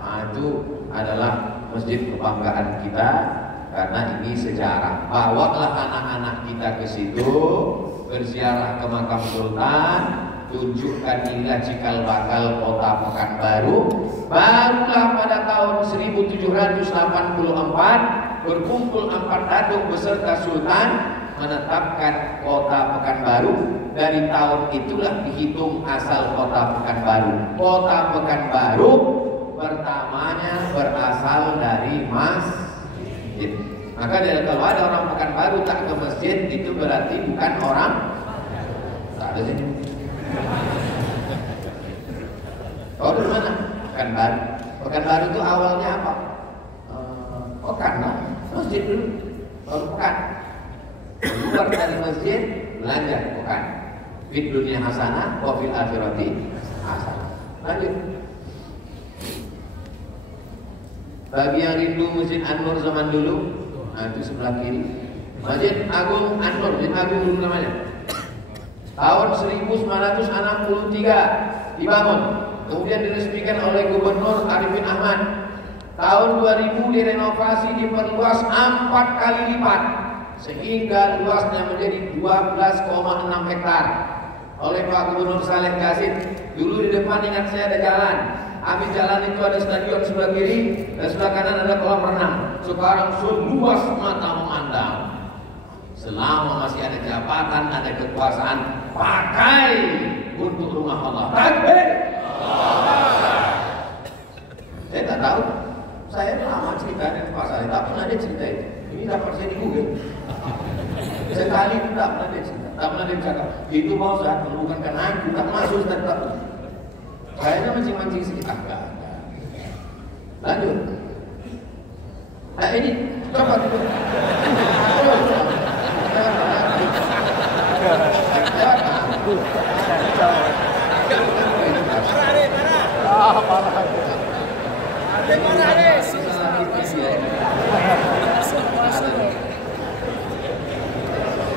Nah, itu adalah masjid kebanggaan kita karena ini sejarah. Bawalah anak-anak kita ke situ, berziarah ke makam sultan, tunjukkan inilah cikal bakal kota Pekanbaru. Barulah pada tahun 1784 berkumpul 4 datuk beserta sultan menetapkan kota Pekanbaru. Dari tahun itulah dihitung asal kota Pekanbaru. Kota Pekanbaru pertamanya berasal dari masjid. Maka kalau ada orang Pekanbaru tak ke masjid, itu berarti bukan orang. Tak ada sih. Oh, dari mana? Pekanbaru. Pekanbaru itu awalnya apa? Pekan lah. Masjid dulu, baru pekan. Keluar dari masjid, belanja pekan. Fid dunia hasanah, wa fil akhirati hasanah. Lanjut. Bagi yang rindu Masjid An-Nur zaman dulu, nah itu sebelah kiri. Masjid Agung An-Nur, Masjid Agung dulu namanya. Tahun 1963 dibangun, kemudian diresmikan oleh Gubernur Arifin Ahmad. Tahun 2000 direnovasi, diperluas 4 kali lipat sehingga luasnya menjadi 12,6 hektar oleh Pak Gubernur Saleh Qasim. Dulu di depan ingat saya ada jalan. Habis jalan itu ada stadion sebelah kiri dan sebelah kanan ada kolam renang. Sekarang seluas mata memandang. Selama masih ada jabatan, ada kekuasaan, pakai untuk rumah Allah. Takbir. Saya tak tahu. Saya lama cerita dengan Pak Saleh, tak pernah dia cerita itu. Ini dapat saya di Google. Sekali itu tak pernah dia cerita, tak pernah dia cakap. Itu mau Ustaz, bukan karena aku tak masuk Ustaz, tak. Kayaknya mancing-mancing sedikit. Lanjut. Nah ini cepat itu.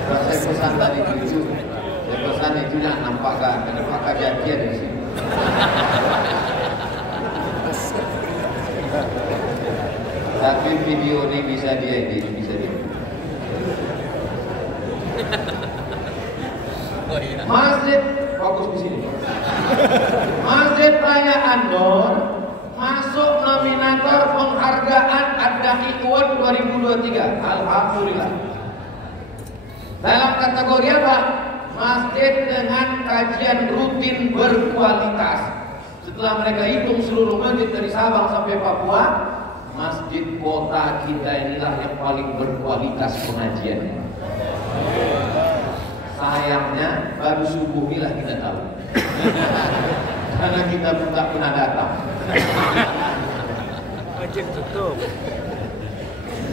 Saya pesan tadi itu, saya pesan itu jangan nampakkan, kenapa kejadian di sini. Tapi video ini bisa diedit, bisa diedit. Masjid fokus di sini. Masjid Raya An-Nur masuk nominator penghargaan Ad-Dai Award 2023. Alhamdulillah. Dalam kategori apa? Masjid dengan kajian rutin berkualitas. Setelah mereka hitung seluruh masjid dari Sabang sampai Papua, masjid kota kita inilah yang paling berkualitas pengajian. Sayangnya baru subuh inilah kita tahu. Karena kita tak pernah datang. Masjid tutup.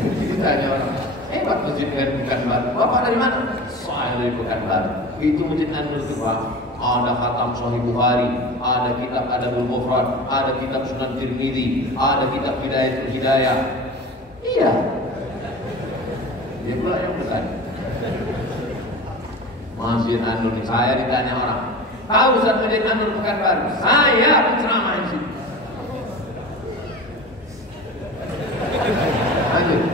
Ditanya orang, hebat masjid dengan Pekanbaru. Bapak dari mana? Saya dari Pekanbaru. Itu masjid An-Nur itu Pak. Ada khatam Sahih Bukhari, ada kitab Adabul Mufrad, ada kitab Sunan Tirmidzi, ada kitab Hidayatul Hidayah. Iya. Dia pula yang bertanya. Masjid An-Nur ini saya ditanya orang, tahu Ustaz Masjid An-Nur Pekanbaru? Saya penceramah di situ. Lanjut.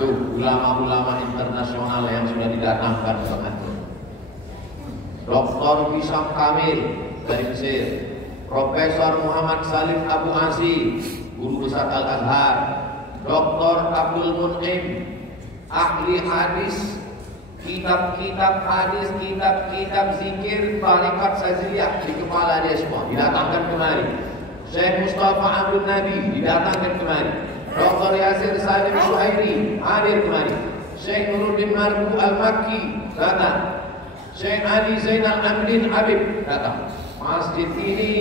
Itu ulama-ulama internasional yang sudah didatangkan ke An-Nur. Dr. Hisam Kamil dari Mesir, Profesor Muhammad Salim Abu Asi, Guru Besar Al-Azhar, Dr. Abdul Mun'im, ahli hadis, kitab-kitab hadis, kitab-kitab zikir, tarikat Saziliyah di kepala dia semua didatangkan kemari. Syekh Mustafa Abdul Nabi didatangkan kemari. Dr. Yasir Salim Suhairi hadir kemari. Syekh Nuruddin Marbu Al-Makki datang. Syekh Ali Zainal Abidin Habib datang. Masjid ini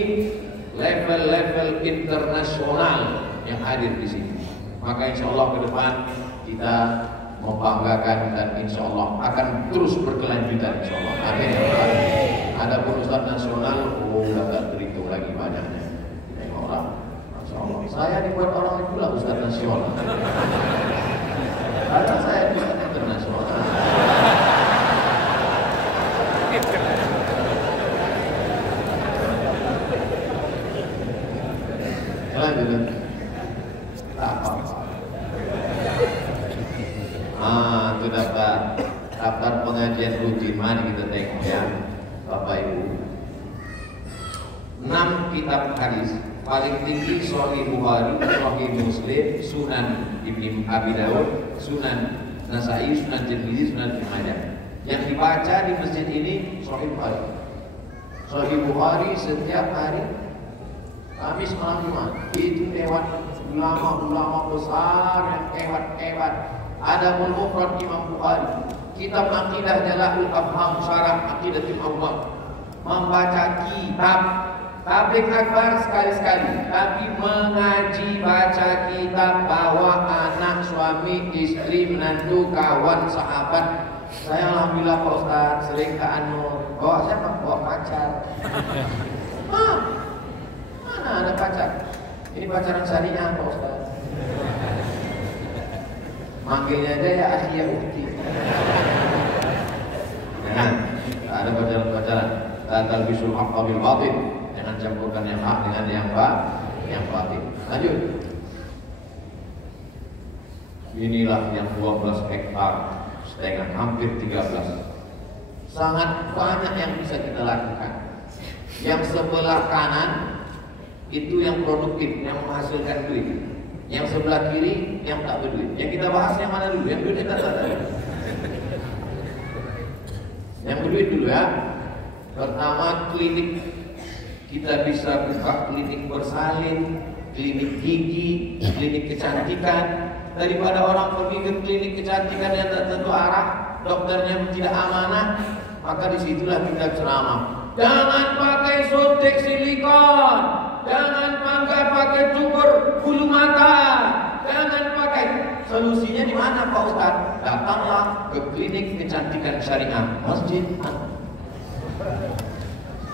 level-level internasional yang hadir di sini. Maka insya Allah ke depan kita membanggakan dan insya Allah akan terus berkelanjutan insya Allah. Amin. Ada pun Ustaz nasional, udah tak terhitung lagi banyaknya. Orang, masya Allah. Saya dibuat orang itu lah Ustaz nasional. Karena saya Ustaz internasional. Jalan-jalan. Tak apa-apa. Itu daftar pengajian rutin. Mari kita tengok ya Bapak Ibu. 6 kitab hadis paling tinggi Sahih Bukhari, Sahih Muslim, Sunan Ibnu Abi Dawud, Sunan Nasai, Sunan Tirmidzi, Sunan Ibnu Majah. Yang dibaca di masjid ini Sahih Bukhari. Sahih Bukhari setiap hari Kamis malam Jumat. Itu lewat ulama-ulama besar yang hebat-hebat. Ada Mufrad Imam Bukhari, kitab Aqidah Jalahul Afham, Syarah Aqidah Imam Bukhari. Membaca kitab tabligh akbar sekali-sekali, tapi mengaji, baca kitab, bawa anak, suami, istri, menantu, kawan, sahabat. Saya alhamdulillah Pak Ustaz sering ke An-Nur. Bawa siapa? Bawa pacar. Mana ada pacar? Ini pacaran syariah Pak Ustaz. Manggilnya aja ya akhi ya ukti. Jangan ada pacaran-pacaran. Tantal bisul haqqa bil batil. Jangan campurkan yang hak dengan yang batil. Lanjut. Inilah yang 12 hektar setengah, hampir 13. Sangat banyak yang bisa kita lakukan. Yang sebelah kanan itu yang produktif, yang menghasilkan duit. Yang sebelah kiri yang tak berduit. Yang kita bahas yang mana dulu? Yang duitnya tak ada. Yang berduit dulu ya. Pertama klinik. Kita bisa buka klinik bersalin, klinik gigi, klinik kecantikan. Daripada orang pergi ke klinik kecantikan yang tak tentu arah, dokternya tidak amanah, maka disitulah kita ceramah. Jangan pakai sotek silikon, jangan pakai cukur bulu mata, jangan pakai. Solusinya di mana Pak Ustaz? Datanglah ke klinik kecantikan syariah Masjid An-Nur.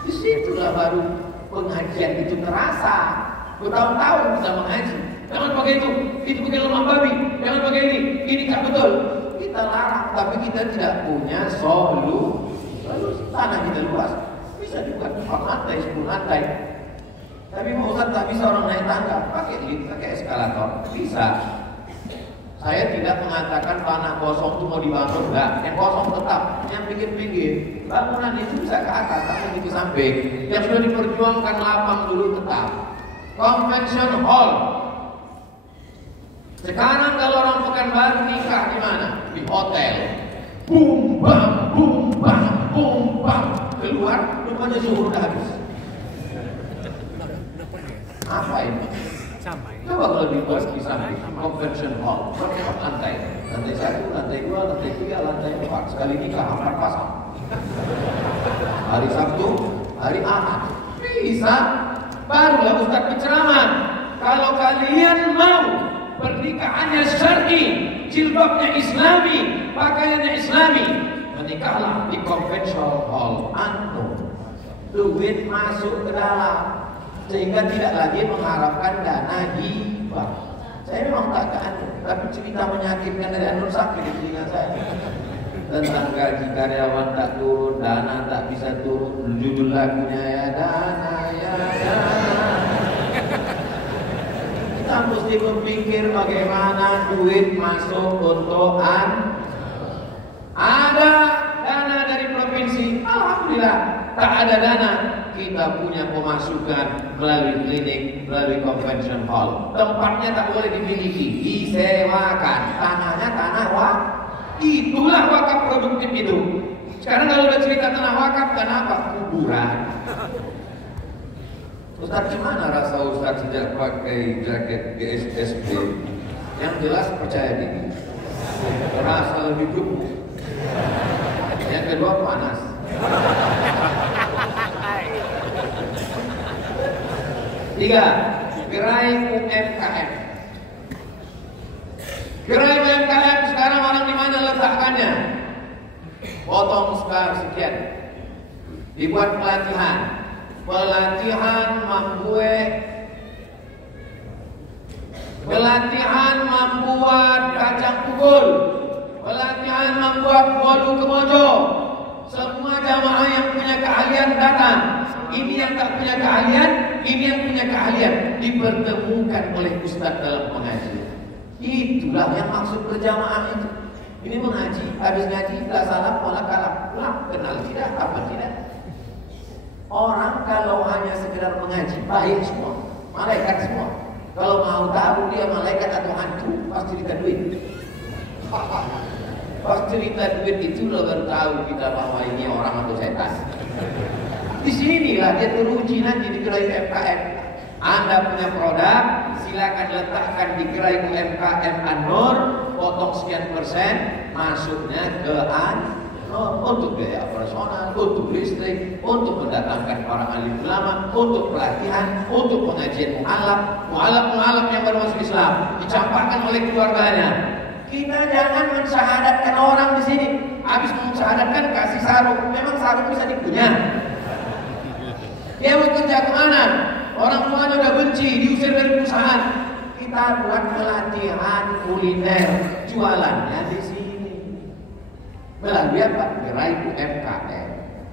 Disitulah baru pengajian itu terasa. Bertahun-tahun kita mengaji. Jangan pakai itu pakai lemak babi, jangan pakai ini tak betul. Kita larang, tapi kita tidak punya solusi. Tanah kita luas, bisa juga 4 lantai, 10 lantai. Tapi Pak Ustaz tak bisa orang naik tangga, pakai lift, pakai eskalator, bisa. Saya tidak mengatakan tanah kosong itu mau dibangun, enggak. Yang kosong tetap, yang pinggir-pinggir bangunan itu bisa ke atas, tapi di samping. Yang sudah diperjuangkan lapang dulu tetap. Convention hall. Sekarang kalau orang Pekanbaru nikah di mana? Di hotel. Boom bam, boom bam, boom bam. Keluar, rupanya zuhur udah habis. Apa ini? Coba kalau dibuat di samping convention hall, berapa lantai? Lantai 1, lantai 2, lantai 3, lantai 4. Sekali nikah 4 pasang. Hari Sabtu, hari Ahad. Bisa. Barulah Ustaz berceramah. Kalau kalian mau pernikahannya syar'i, jilbabnya Islami, pakaiannya Islami, menikahlah di convention hall. Duit masuk ke dalam. Sehingga tidak lagi mengharapkan dana hibah. Saya memang tak keanu, tapi cerita menyakitkan dari Anur sakit di telinga saya. Tentang gaji karyawan tak turun, dana tak bisa turun. Judul lagunya ya dana, ya dana. Kita mesti berpikir bagaimana duit masuk untuk ada dana dari provinsi, alhamdulillah. Tak ada dana, kita punya pemasukan melalui klinik, melalui convention hall. Tempatnya tak boleh dimiliki, disewakan. Tanahnya tanah itulah wakaf produktif itu. Sekarang kalau udah cerita tanah wakaf, kenapa? Kuburan. Ustaz, gimana rasa Ustaz sejak pakai jaket GSSB? Yang jelas percaya diri, rasa lebih gemuk. Yang kedua panas. Tiga, gerai UMKM. Gerai UMKM sekarang orang di mana letakkannya? Potong sekian. Dibuat pelatihan membuat kacang pukul, pelatihan membuat bolu kemojo. Semua jamaah yang punya keahlian datang. Ini yang tak punya keahlian, ini yang punya keahlian, dipertemukan oleh ustaz dalam pengajian. Itulah yang maksud berjamaah itu. Ini mengaji, habis ngaji, tak salah, malah kalah. Kenal tidak, apa tidak? Orang kalau hanya sekedar mengaji, baik semua, malaikat semua. Kalau mau tahu dia malaikat atau hantu, pasti cerita duit. Pas cerita duit itu lo baru tahu kita bahwa ini orang atau setan. Di sinilah dia teruji nanti di gerai UMKM. Anda punya produk, silakan letakkan di gerai UMKM An-Nur, potong sekian persen, masuknya ke An-Nur untuk biaya operasional, untuk listrik, untuk mendatangkan para alim ulama, untuk pelatihan, untuk pengajian mu'alaf yang baru masuk Islam, dicampakkan oleh keluarganya. Kita jangan mensyahadatkan orang di sini. Habis mensyahadatkan kasih sarung. Memang sarung bisa dipunya. Dia mau kerja kemana? Orang tuanya udah benci, diusir dari perusahaan. Kita buat pelatihan kuliner, jualannya di sini. Melalui apa? Gerai UMKM,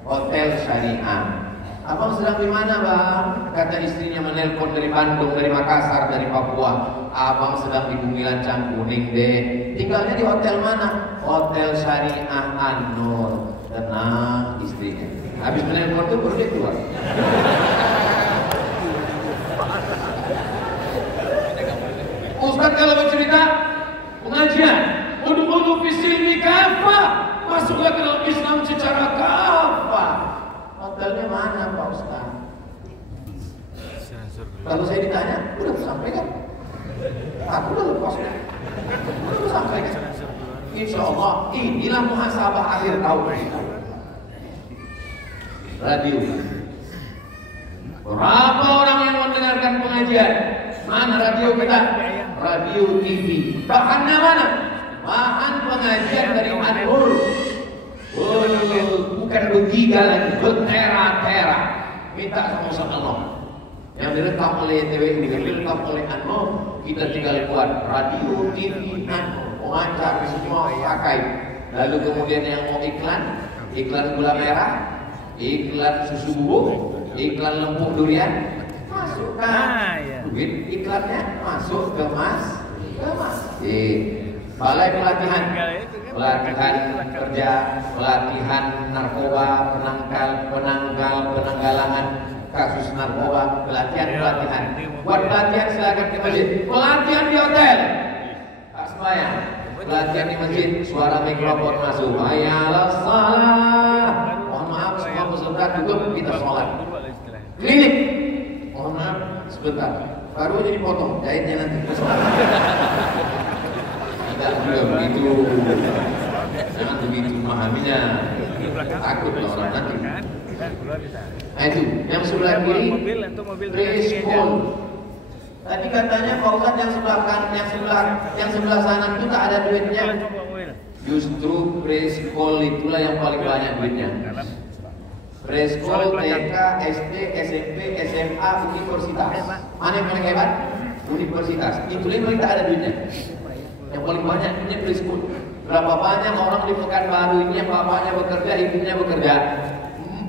hotel syariah. Abang sedang di mana, Bang? Kata istrinya menelpon dari Bandung, dari Makassar, dari Papua. Abang sedang di Bumi Lancang Kuning deh. Tinggalnya di hotel mana? Hotel Syariah An-Nur. Tenang istrinya. Habis menelpon itu baru dia keluar. Ustaz kalau bercerita pengajian, udkhulu fis-silmi kafah, masuklah ke dalam Islam secara kafah. Hotelnya mana Pak Ustaz? Kalau saya ditanya, udah sampaikan. Aku udah lepas kan? Udah sampaikan. Insya Allah inilah muhasabah akhir tahun kita. Radio. Berapa orang yang mendengarkan pengajian? Mana radio kita? Radio TV. Bahannya mana? Bahan pengajian dari An-Nur. Bukan bergiga lagi, bertera-tera. Minta sama Allah. Yang direkam oleh TWI, yang direkam oleh An-Nur, kita tinggal buat radio TV An-Nur. Pengajar semua pakai. Lalu kemudian yang mau iklan gula merah, iklan susu bubuk, iklan lempung durian, masukkan duit iklannya masuk ke masjid. balai pelatihan kerja, pelatihan narkoba, penanggalangan kasus narkoba, pelatihan. Buat pelatihan silakan ke masjid. Pelatihan di hotel, sembahyang. Pelatihan di masjid, suara mikrofon masuk. Ayalah salah. Mohon maaf semua peserta tutup, kita sholat. Klinik, mohon maaf sebentar. Baru aja dipotong, jahitnya nanti. Tidak begitu. Jangan begitu memahaminya. Takut lah orang nanti. Nah itu, yang sebelah kiri preschool. Tadi katanya Pak Ustadz yang sebelah sana itu tak ada duitnya. Justru preschool itulah yang paling banyak duitnya. Preschool, TK, SD, SMP, SMA, universitas. Mana yang paling hebat? Universitas. Itulah yang paling tak ada duitnya. Yang paling banyak duitnya preschool. Berapa banyak orang di Pekanbaru ini yang bapaknya bekerja, ibunya bekerja.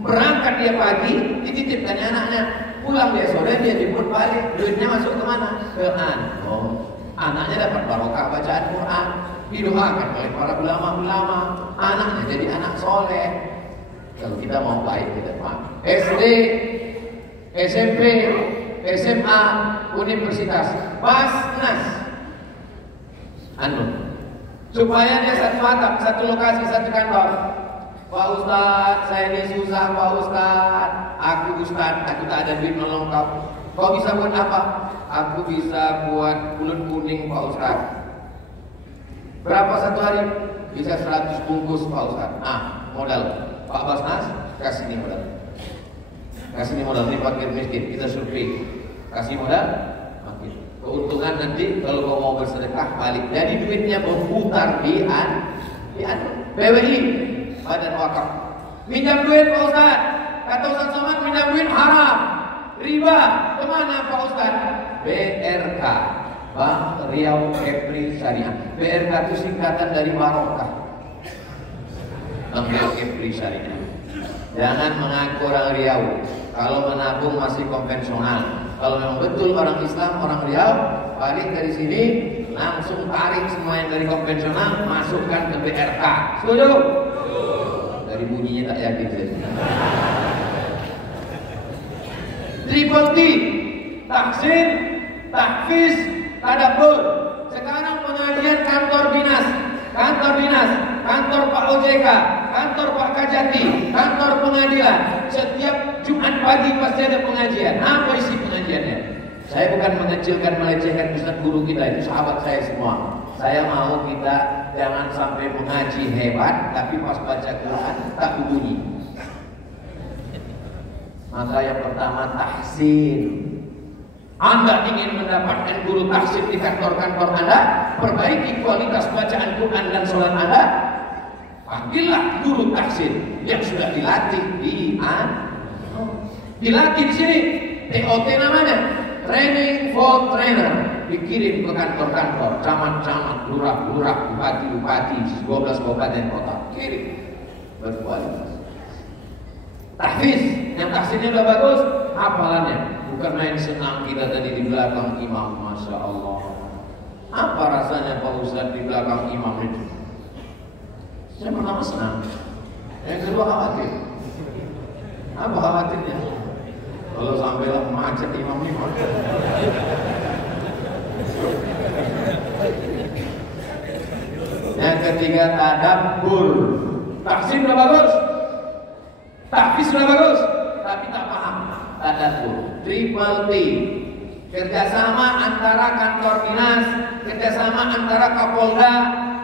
Berangkat dia pagi, dititipkannya anaknya. Pulang dia sore, dia jemput balik. Duitnya masuk ke mana? Ke anaknya dapat barokah bacaan Quran. Didoakan oleh para ulama-ulama. Anaknya jadi anak soleh. Kalau kita mau baik ke depan. SD, SMP, SMA, universitas, Basnas. Supaya dia satu atap, satu lokasi, satu kantor. Pak Ustadz, saya ini susah Pak Ustadz. Aku tak ada duit nolong kau. Kau bisa buat apa? Aku bisa buat bulut kuning Pak Ustadz. Berapa satu hari? Bisa 100 bungkus Pak Ustadz. Modal. Pak Basnas, kasih ini modal. Kasih ini modal, ini fakir miskin. Kita survei. Kasih modal, makin. Keuntungan nanti kalau kau mau bersedekah balik. Jadi duitnya berputar di PWI. Badan wakaf. Minjam duit Pak Ustaz. Kata Ustaz Somad minjam duit haram. Riba. Kemana Pak Ustaz? BRK, Bank Riau Kepri Syariah. BRK itu singkatan dari barokah. Bank Riau Kepri Syariah. Jangan mengaku orang Riau. Kalau menabung masih konvensional. Kalau memang betul orang Islam, orang Riau, balik dari sini langsung tarik semua yang dari konvensional, masukkan ke BRK. Setuju? Dari bunyinya tak yakin saya. Triple T, taksin, tahfiz, tadabbur. Sekarang pengajian kantor dinas, kantor Pak OJK, kantor Pak Kajati, kantor pengadilan. Setiap Jumat pagi pasti ada pengajian. Apa isi pengajiannya? Saya bukan mengecilkan, melecehkan Ustaz guru kita, itu sahabat saya semua. Saya mau kita jangan sampai mengaji hebat, tapi pas baca Quran tak berbunyi. Maka yang pertama tahsin. Anda ingin mendapatkan guru tahsin di kantor-kantor Anda, perbaiki kualitas bacaan Quran dan sholat Anda. Panggillah guru tahsin yang sudah dilatih dilatih di sini. TOT namanya, Training for Trainer. Dikirim ke kantor-kantor, camat-camat, lurah-lurah, bupati-bupati, 12 kabupaten kota. Kirim berkualitas. Tahfiz, yang tahsinnya udah bagus, hafalannya. Bukan main senang kita tadi di belakang imam, masya Allah. Apa rasanya Pak Ustadz di belakang imam itu? Yang pertama senang, yang kedua khawatir. Apa khawatirnya? Kalau sampailah macet imam-imam. Yang ketiga tadabbur. Tahsin sudah bagus, tahfiz sudah bagus, tapi tak paham. Tadabbur. Triple T. Kerjasama antara kantor dinas, kerjasama antara Kapolda,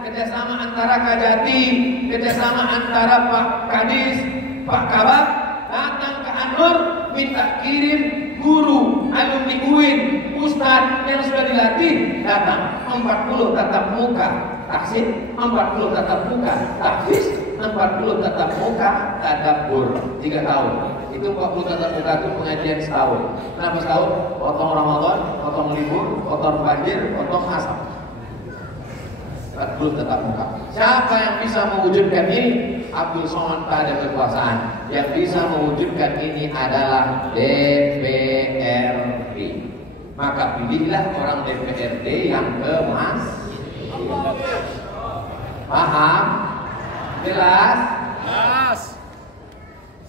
kerjasama antara Kajati, kerjasama antara Pak Kadis, Pak Kabak, datang ke Anur, minta kirim guru, alumni UIN, Ustadz yang sudah dilatih, datang 40 tatap muka, tahsin 40 tatap muka, tahfiz 40 tatap muka, tadabbur 3 tahun. Itu 40 tatap muka itu pengajian setahun. Kenapa setahun? Potong Ramadan, potong libur, potong banjir, potong asap. 40 tatap muka. Siapa yang bisa mewujudkan ini? Abdul Somad pada kekuasaan. Yang bisa mewujudkan ini adalah DPRD. Maka pilihlah orang DPRD yang Paham? Jelas? Jelas.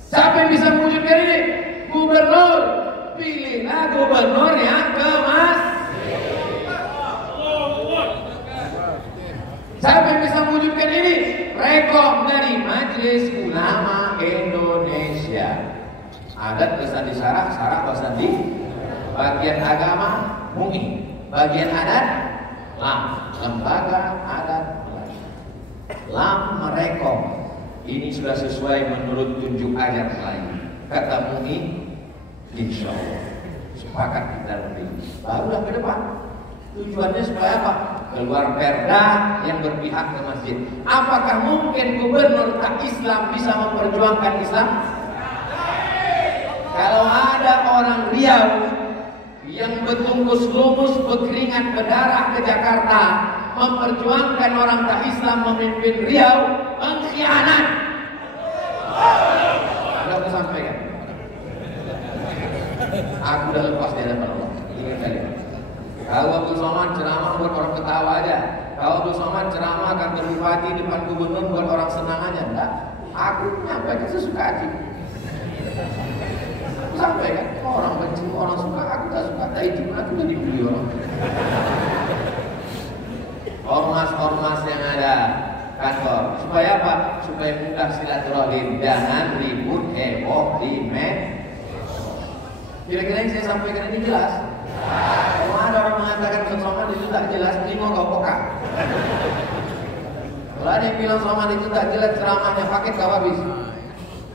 Siapa yang bisa mewujudkan ini? Gubernur. Pilihlah gubernur yang kemas. Siapa yang bisa mewujudkan ini? Rekom dari Majelis Ulama Indonesia. Adat bersandi syarak, syarak bersandi. Bagian agama MUI, bagian adat LAM, lembaga adat LAM merekom. Ini sudah sesuai menurut tunjuk ajar lain. Kata MUI, insya Allah sepakat kita lebih. Barulah ke depan. Tujuannya supaya apa? Keluar perda yang berpihak ke masjid. Apakah mungkin gubernur tak Islam bisa memperjuangkan Islam? Kalau ada orang Riau yang bertungkus lumus berkeringat berdarah ke Jakarta memperjuangkan orang tak Islam memimpin Riau, pengkhianat. Sudah aku sampaikan. Aku udah lepas di hadapan Allah. Ingat kalian. Kalau Abdul Somad ceramah buat orang ketawa aja. Kalau Abdul Somad ceramah kantor bupati depan gubernur buat orang senang aja. Enggak. Aku nyampaikan sesuka hati. Sampai kan orang benci, orang suka, aku tak suka, tak itu, aku udah dibeli orang. Ormas-ormas yang ada kantor, supaya apa? Supaya mudah silaturahim, jangan ribut heboh di media. Kira-kira yang saya sampaikan ini jelas? Kalau ada orang mengatakan Somad itu tak jelas, ini mau kau pokak. Kalau ada yang bilang Somad itu tak jelas ceramahnya, paket kau habis.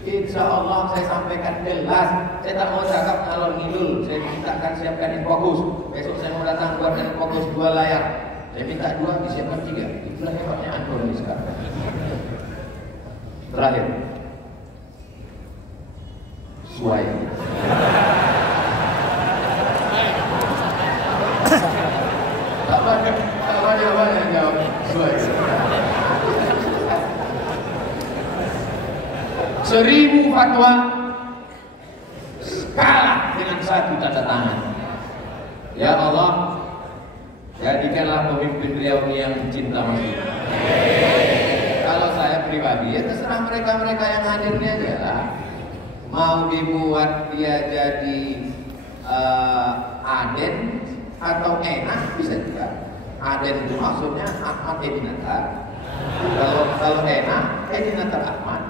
Insya Allah saya sampaikan jelas. Saya tak mau cakap ngalor ngidul. Saya mintakan siapkan infokus. Besok saya mau datang buat infokus 2 layar. Saya minta 2, disiapkan 3. Itulah hebatnya antum ini sekarang. Terakhir, suai. Tak banyak yang jawab suai. 1000 fatwa kalah dengan 1 tanda tangan. Ya Allah, jadikanlah pemimpin Riau ini yang cinta masjid. Kalau saya pribadi, ya terserah mereka-mereka yang hadir ini aja lah. Mau dibuat dia jadi Aden atau enak bisa juga. Aden itu maksudnya Ahmad Edinatar. Kalau enak Edinatar Ahmad.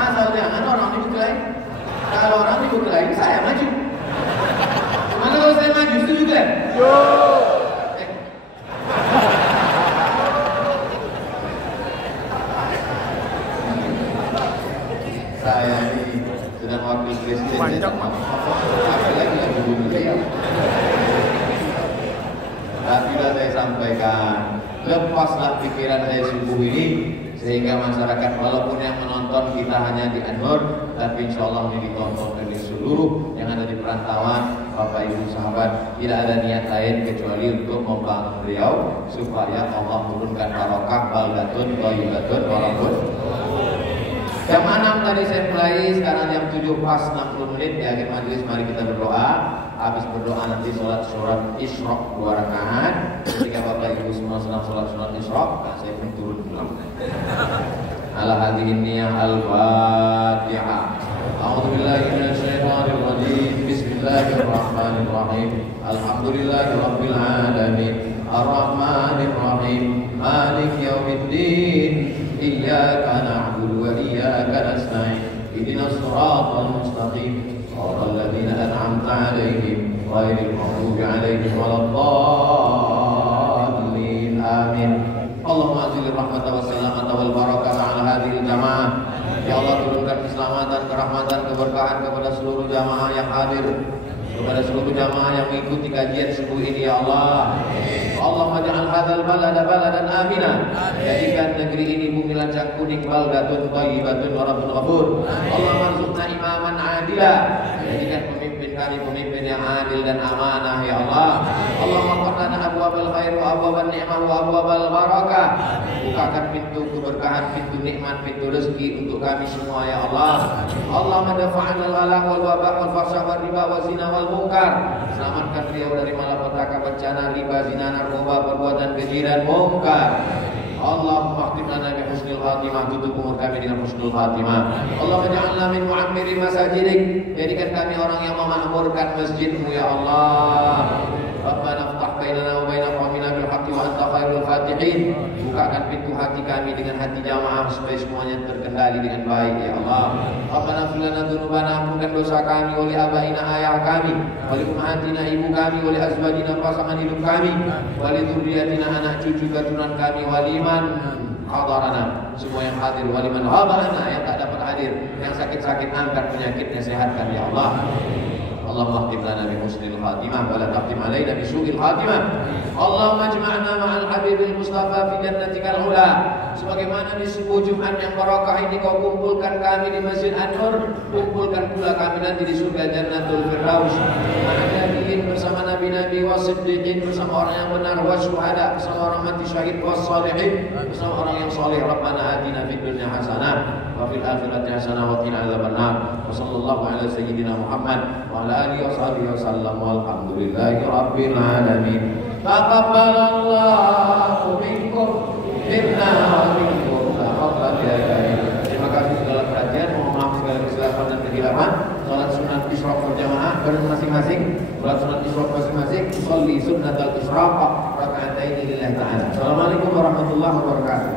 Asal jangan orang ini berkelahi. Kalau orang ini berkelahi, saya maju. Mana kalau saya maju, setuju kan? Yo. Saya ini sedang wakil presiden. Panjang mah. Apalagi yang dulu ya. Tapi sudah saya sampaikan, lepaslah pikiran saya subuh ini. Sehingga masyarakat walaupun yang menonton kita hanya di Anur, tapi insya Allah ini ditonton oleh seluruh yang ada di perantauan, Bapak Ibu sahabat. Tidak ada niat lain kecuali untuk membangun Riau supaya Allah turunkan barokah baldatun thayyibatun walaupun. Jam 6 tadi saya mulai, sekarang jam 7 pas 60 menit di akhir majelis. Mari kita berdoa. Habis berdoa nanti sholat surat Isra 2 rakaat. Ketika Bapak Ibu semua sedang sholat surat Isra, saya pun turun pulang. Ala hadirin niyah al-Fatihah. A'udzubillahi minasyaitonir rajim. Bismillahirrahmanirrahim. Alhamdulillahirabbil alamin. Ar-Rahmanir Rahim. Maliki yaumiddin. Iyyaka na'budu wa iyyaka nasta'in. Ihdinas siratal mustaqim. Shiratal ladzina an'amta 'alaihim ghairil maghdubi 'alaihim waladdallin. Amin. Allahumma anzil rahmatan wa salamatan wal barakata 'ala hadhil jamaah. Ya Allah, turunkan keselamatan, kerahmatan, keberkahan kepada seluruh jamaah yang hadir, kepada seluruh jamaah yang mengikuti kajian subuh ini ya Allah. Allahumma ja'al hadzal balada baladan amina. Jadikan negeri ini bumi lancang kuning, baldatun thayyibatun wa rabbun ghafur. Allahumma arzuqna imaman adila. Jadikan pemimpin kami pemimpin yang adil dan amanah ya Allah. Allahumma qadana abwabal khair wa abwabal ni'mah wa abwabal barakah. Bukakan pintu keberkahan, pintu nikmat, pintu rezeki untuk kami semua ya Allah. Allahumma dafa'na al-ghala wal waba' wal fahsya wal riba wal zina wal munkar. Selamatkan Riau dari malapetaka, bencana, riba, zina, narkoba, perbuatan keji dan munkar. Allahumma khtim lana bi husnil khatimah, tutup umur kami dengan husnul khatimah. Allahumma ja'alna min mu'ammirin masajidik, jadikan kami orang yang memakmurkan masjid-Mu ya Allah. Rabbana ftah bainana wa baina qaumina bil haqqi wa anta khairul fatihin. Bukakan pintu hati kami dengan hati jamaah supaya semuanya terkendali dengan baik ya Allah. Rabbana fir lana dzunubana, ampunkan dosa kami, wali abaina ayah kami, wali ummahatina ibu kami, wali azwajina pasangan hidup kami, wali dzurriyyatina anak cucu keturunan kami, waliman hadarana, semua yang hadir, waliman ghabarana, yang tak dapat hadir, yang sakit-sakit angkat penyakitnya, sehatkan ya Allah. Allahumma khtim lana bi husnil khatimah wa la taqtim alaina bi su'il khatimah. Allahumma ijma'na ma'al habibil mustafa fi jannatikal ula. Sebagaimana di sebuah Jumat yang barakah ini Kau kumpulkan kami di Masjid An-Nur, kumpulkan pula kami nanti di surga Jannatul Firdaus. Ma'anabiyin bersama nabi-nabi wasiddiqin, bersama orang yang benar, wasyuhada, bersama orang mati syahid, wassalihin, bersama orang yang saleh. Rabbana atina fid dunya hasanah wa fil akhirati hasanah wa qina adzabannar. Wa sallallahu ala sayyidina Muhammad wa ala alihi washabihi wasallam, walhamdulillahi rabbil alamin. Taqabbalallahu minkum minna wa minkum. Terima kasih segala perhatian, mohon maaf segala kesilapan dan kehilapan. Salat sunat isyraq berjamaah bareng masing-masing. Salat sunat isyraq masing-masing. Sholli sunnatal isyraq raka'ataini lillahi ta'ala. Assalamualaikum warahmatullahi wabarakatuh.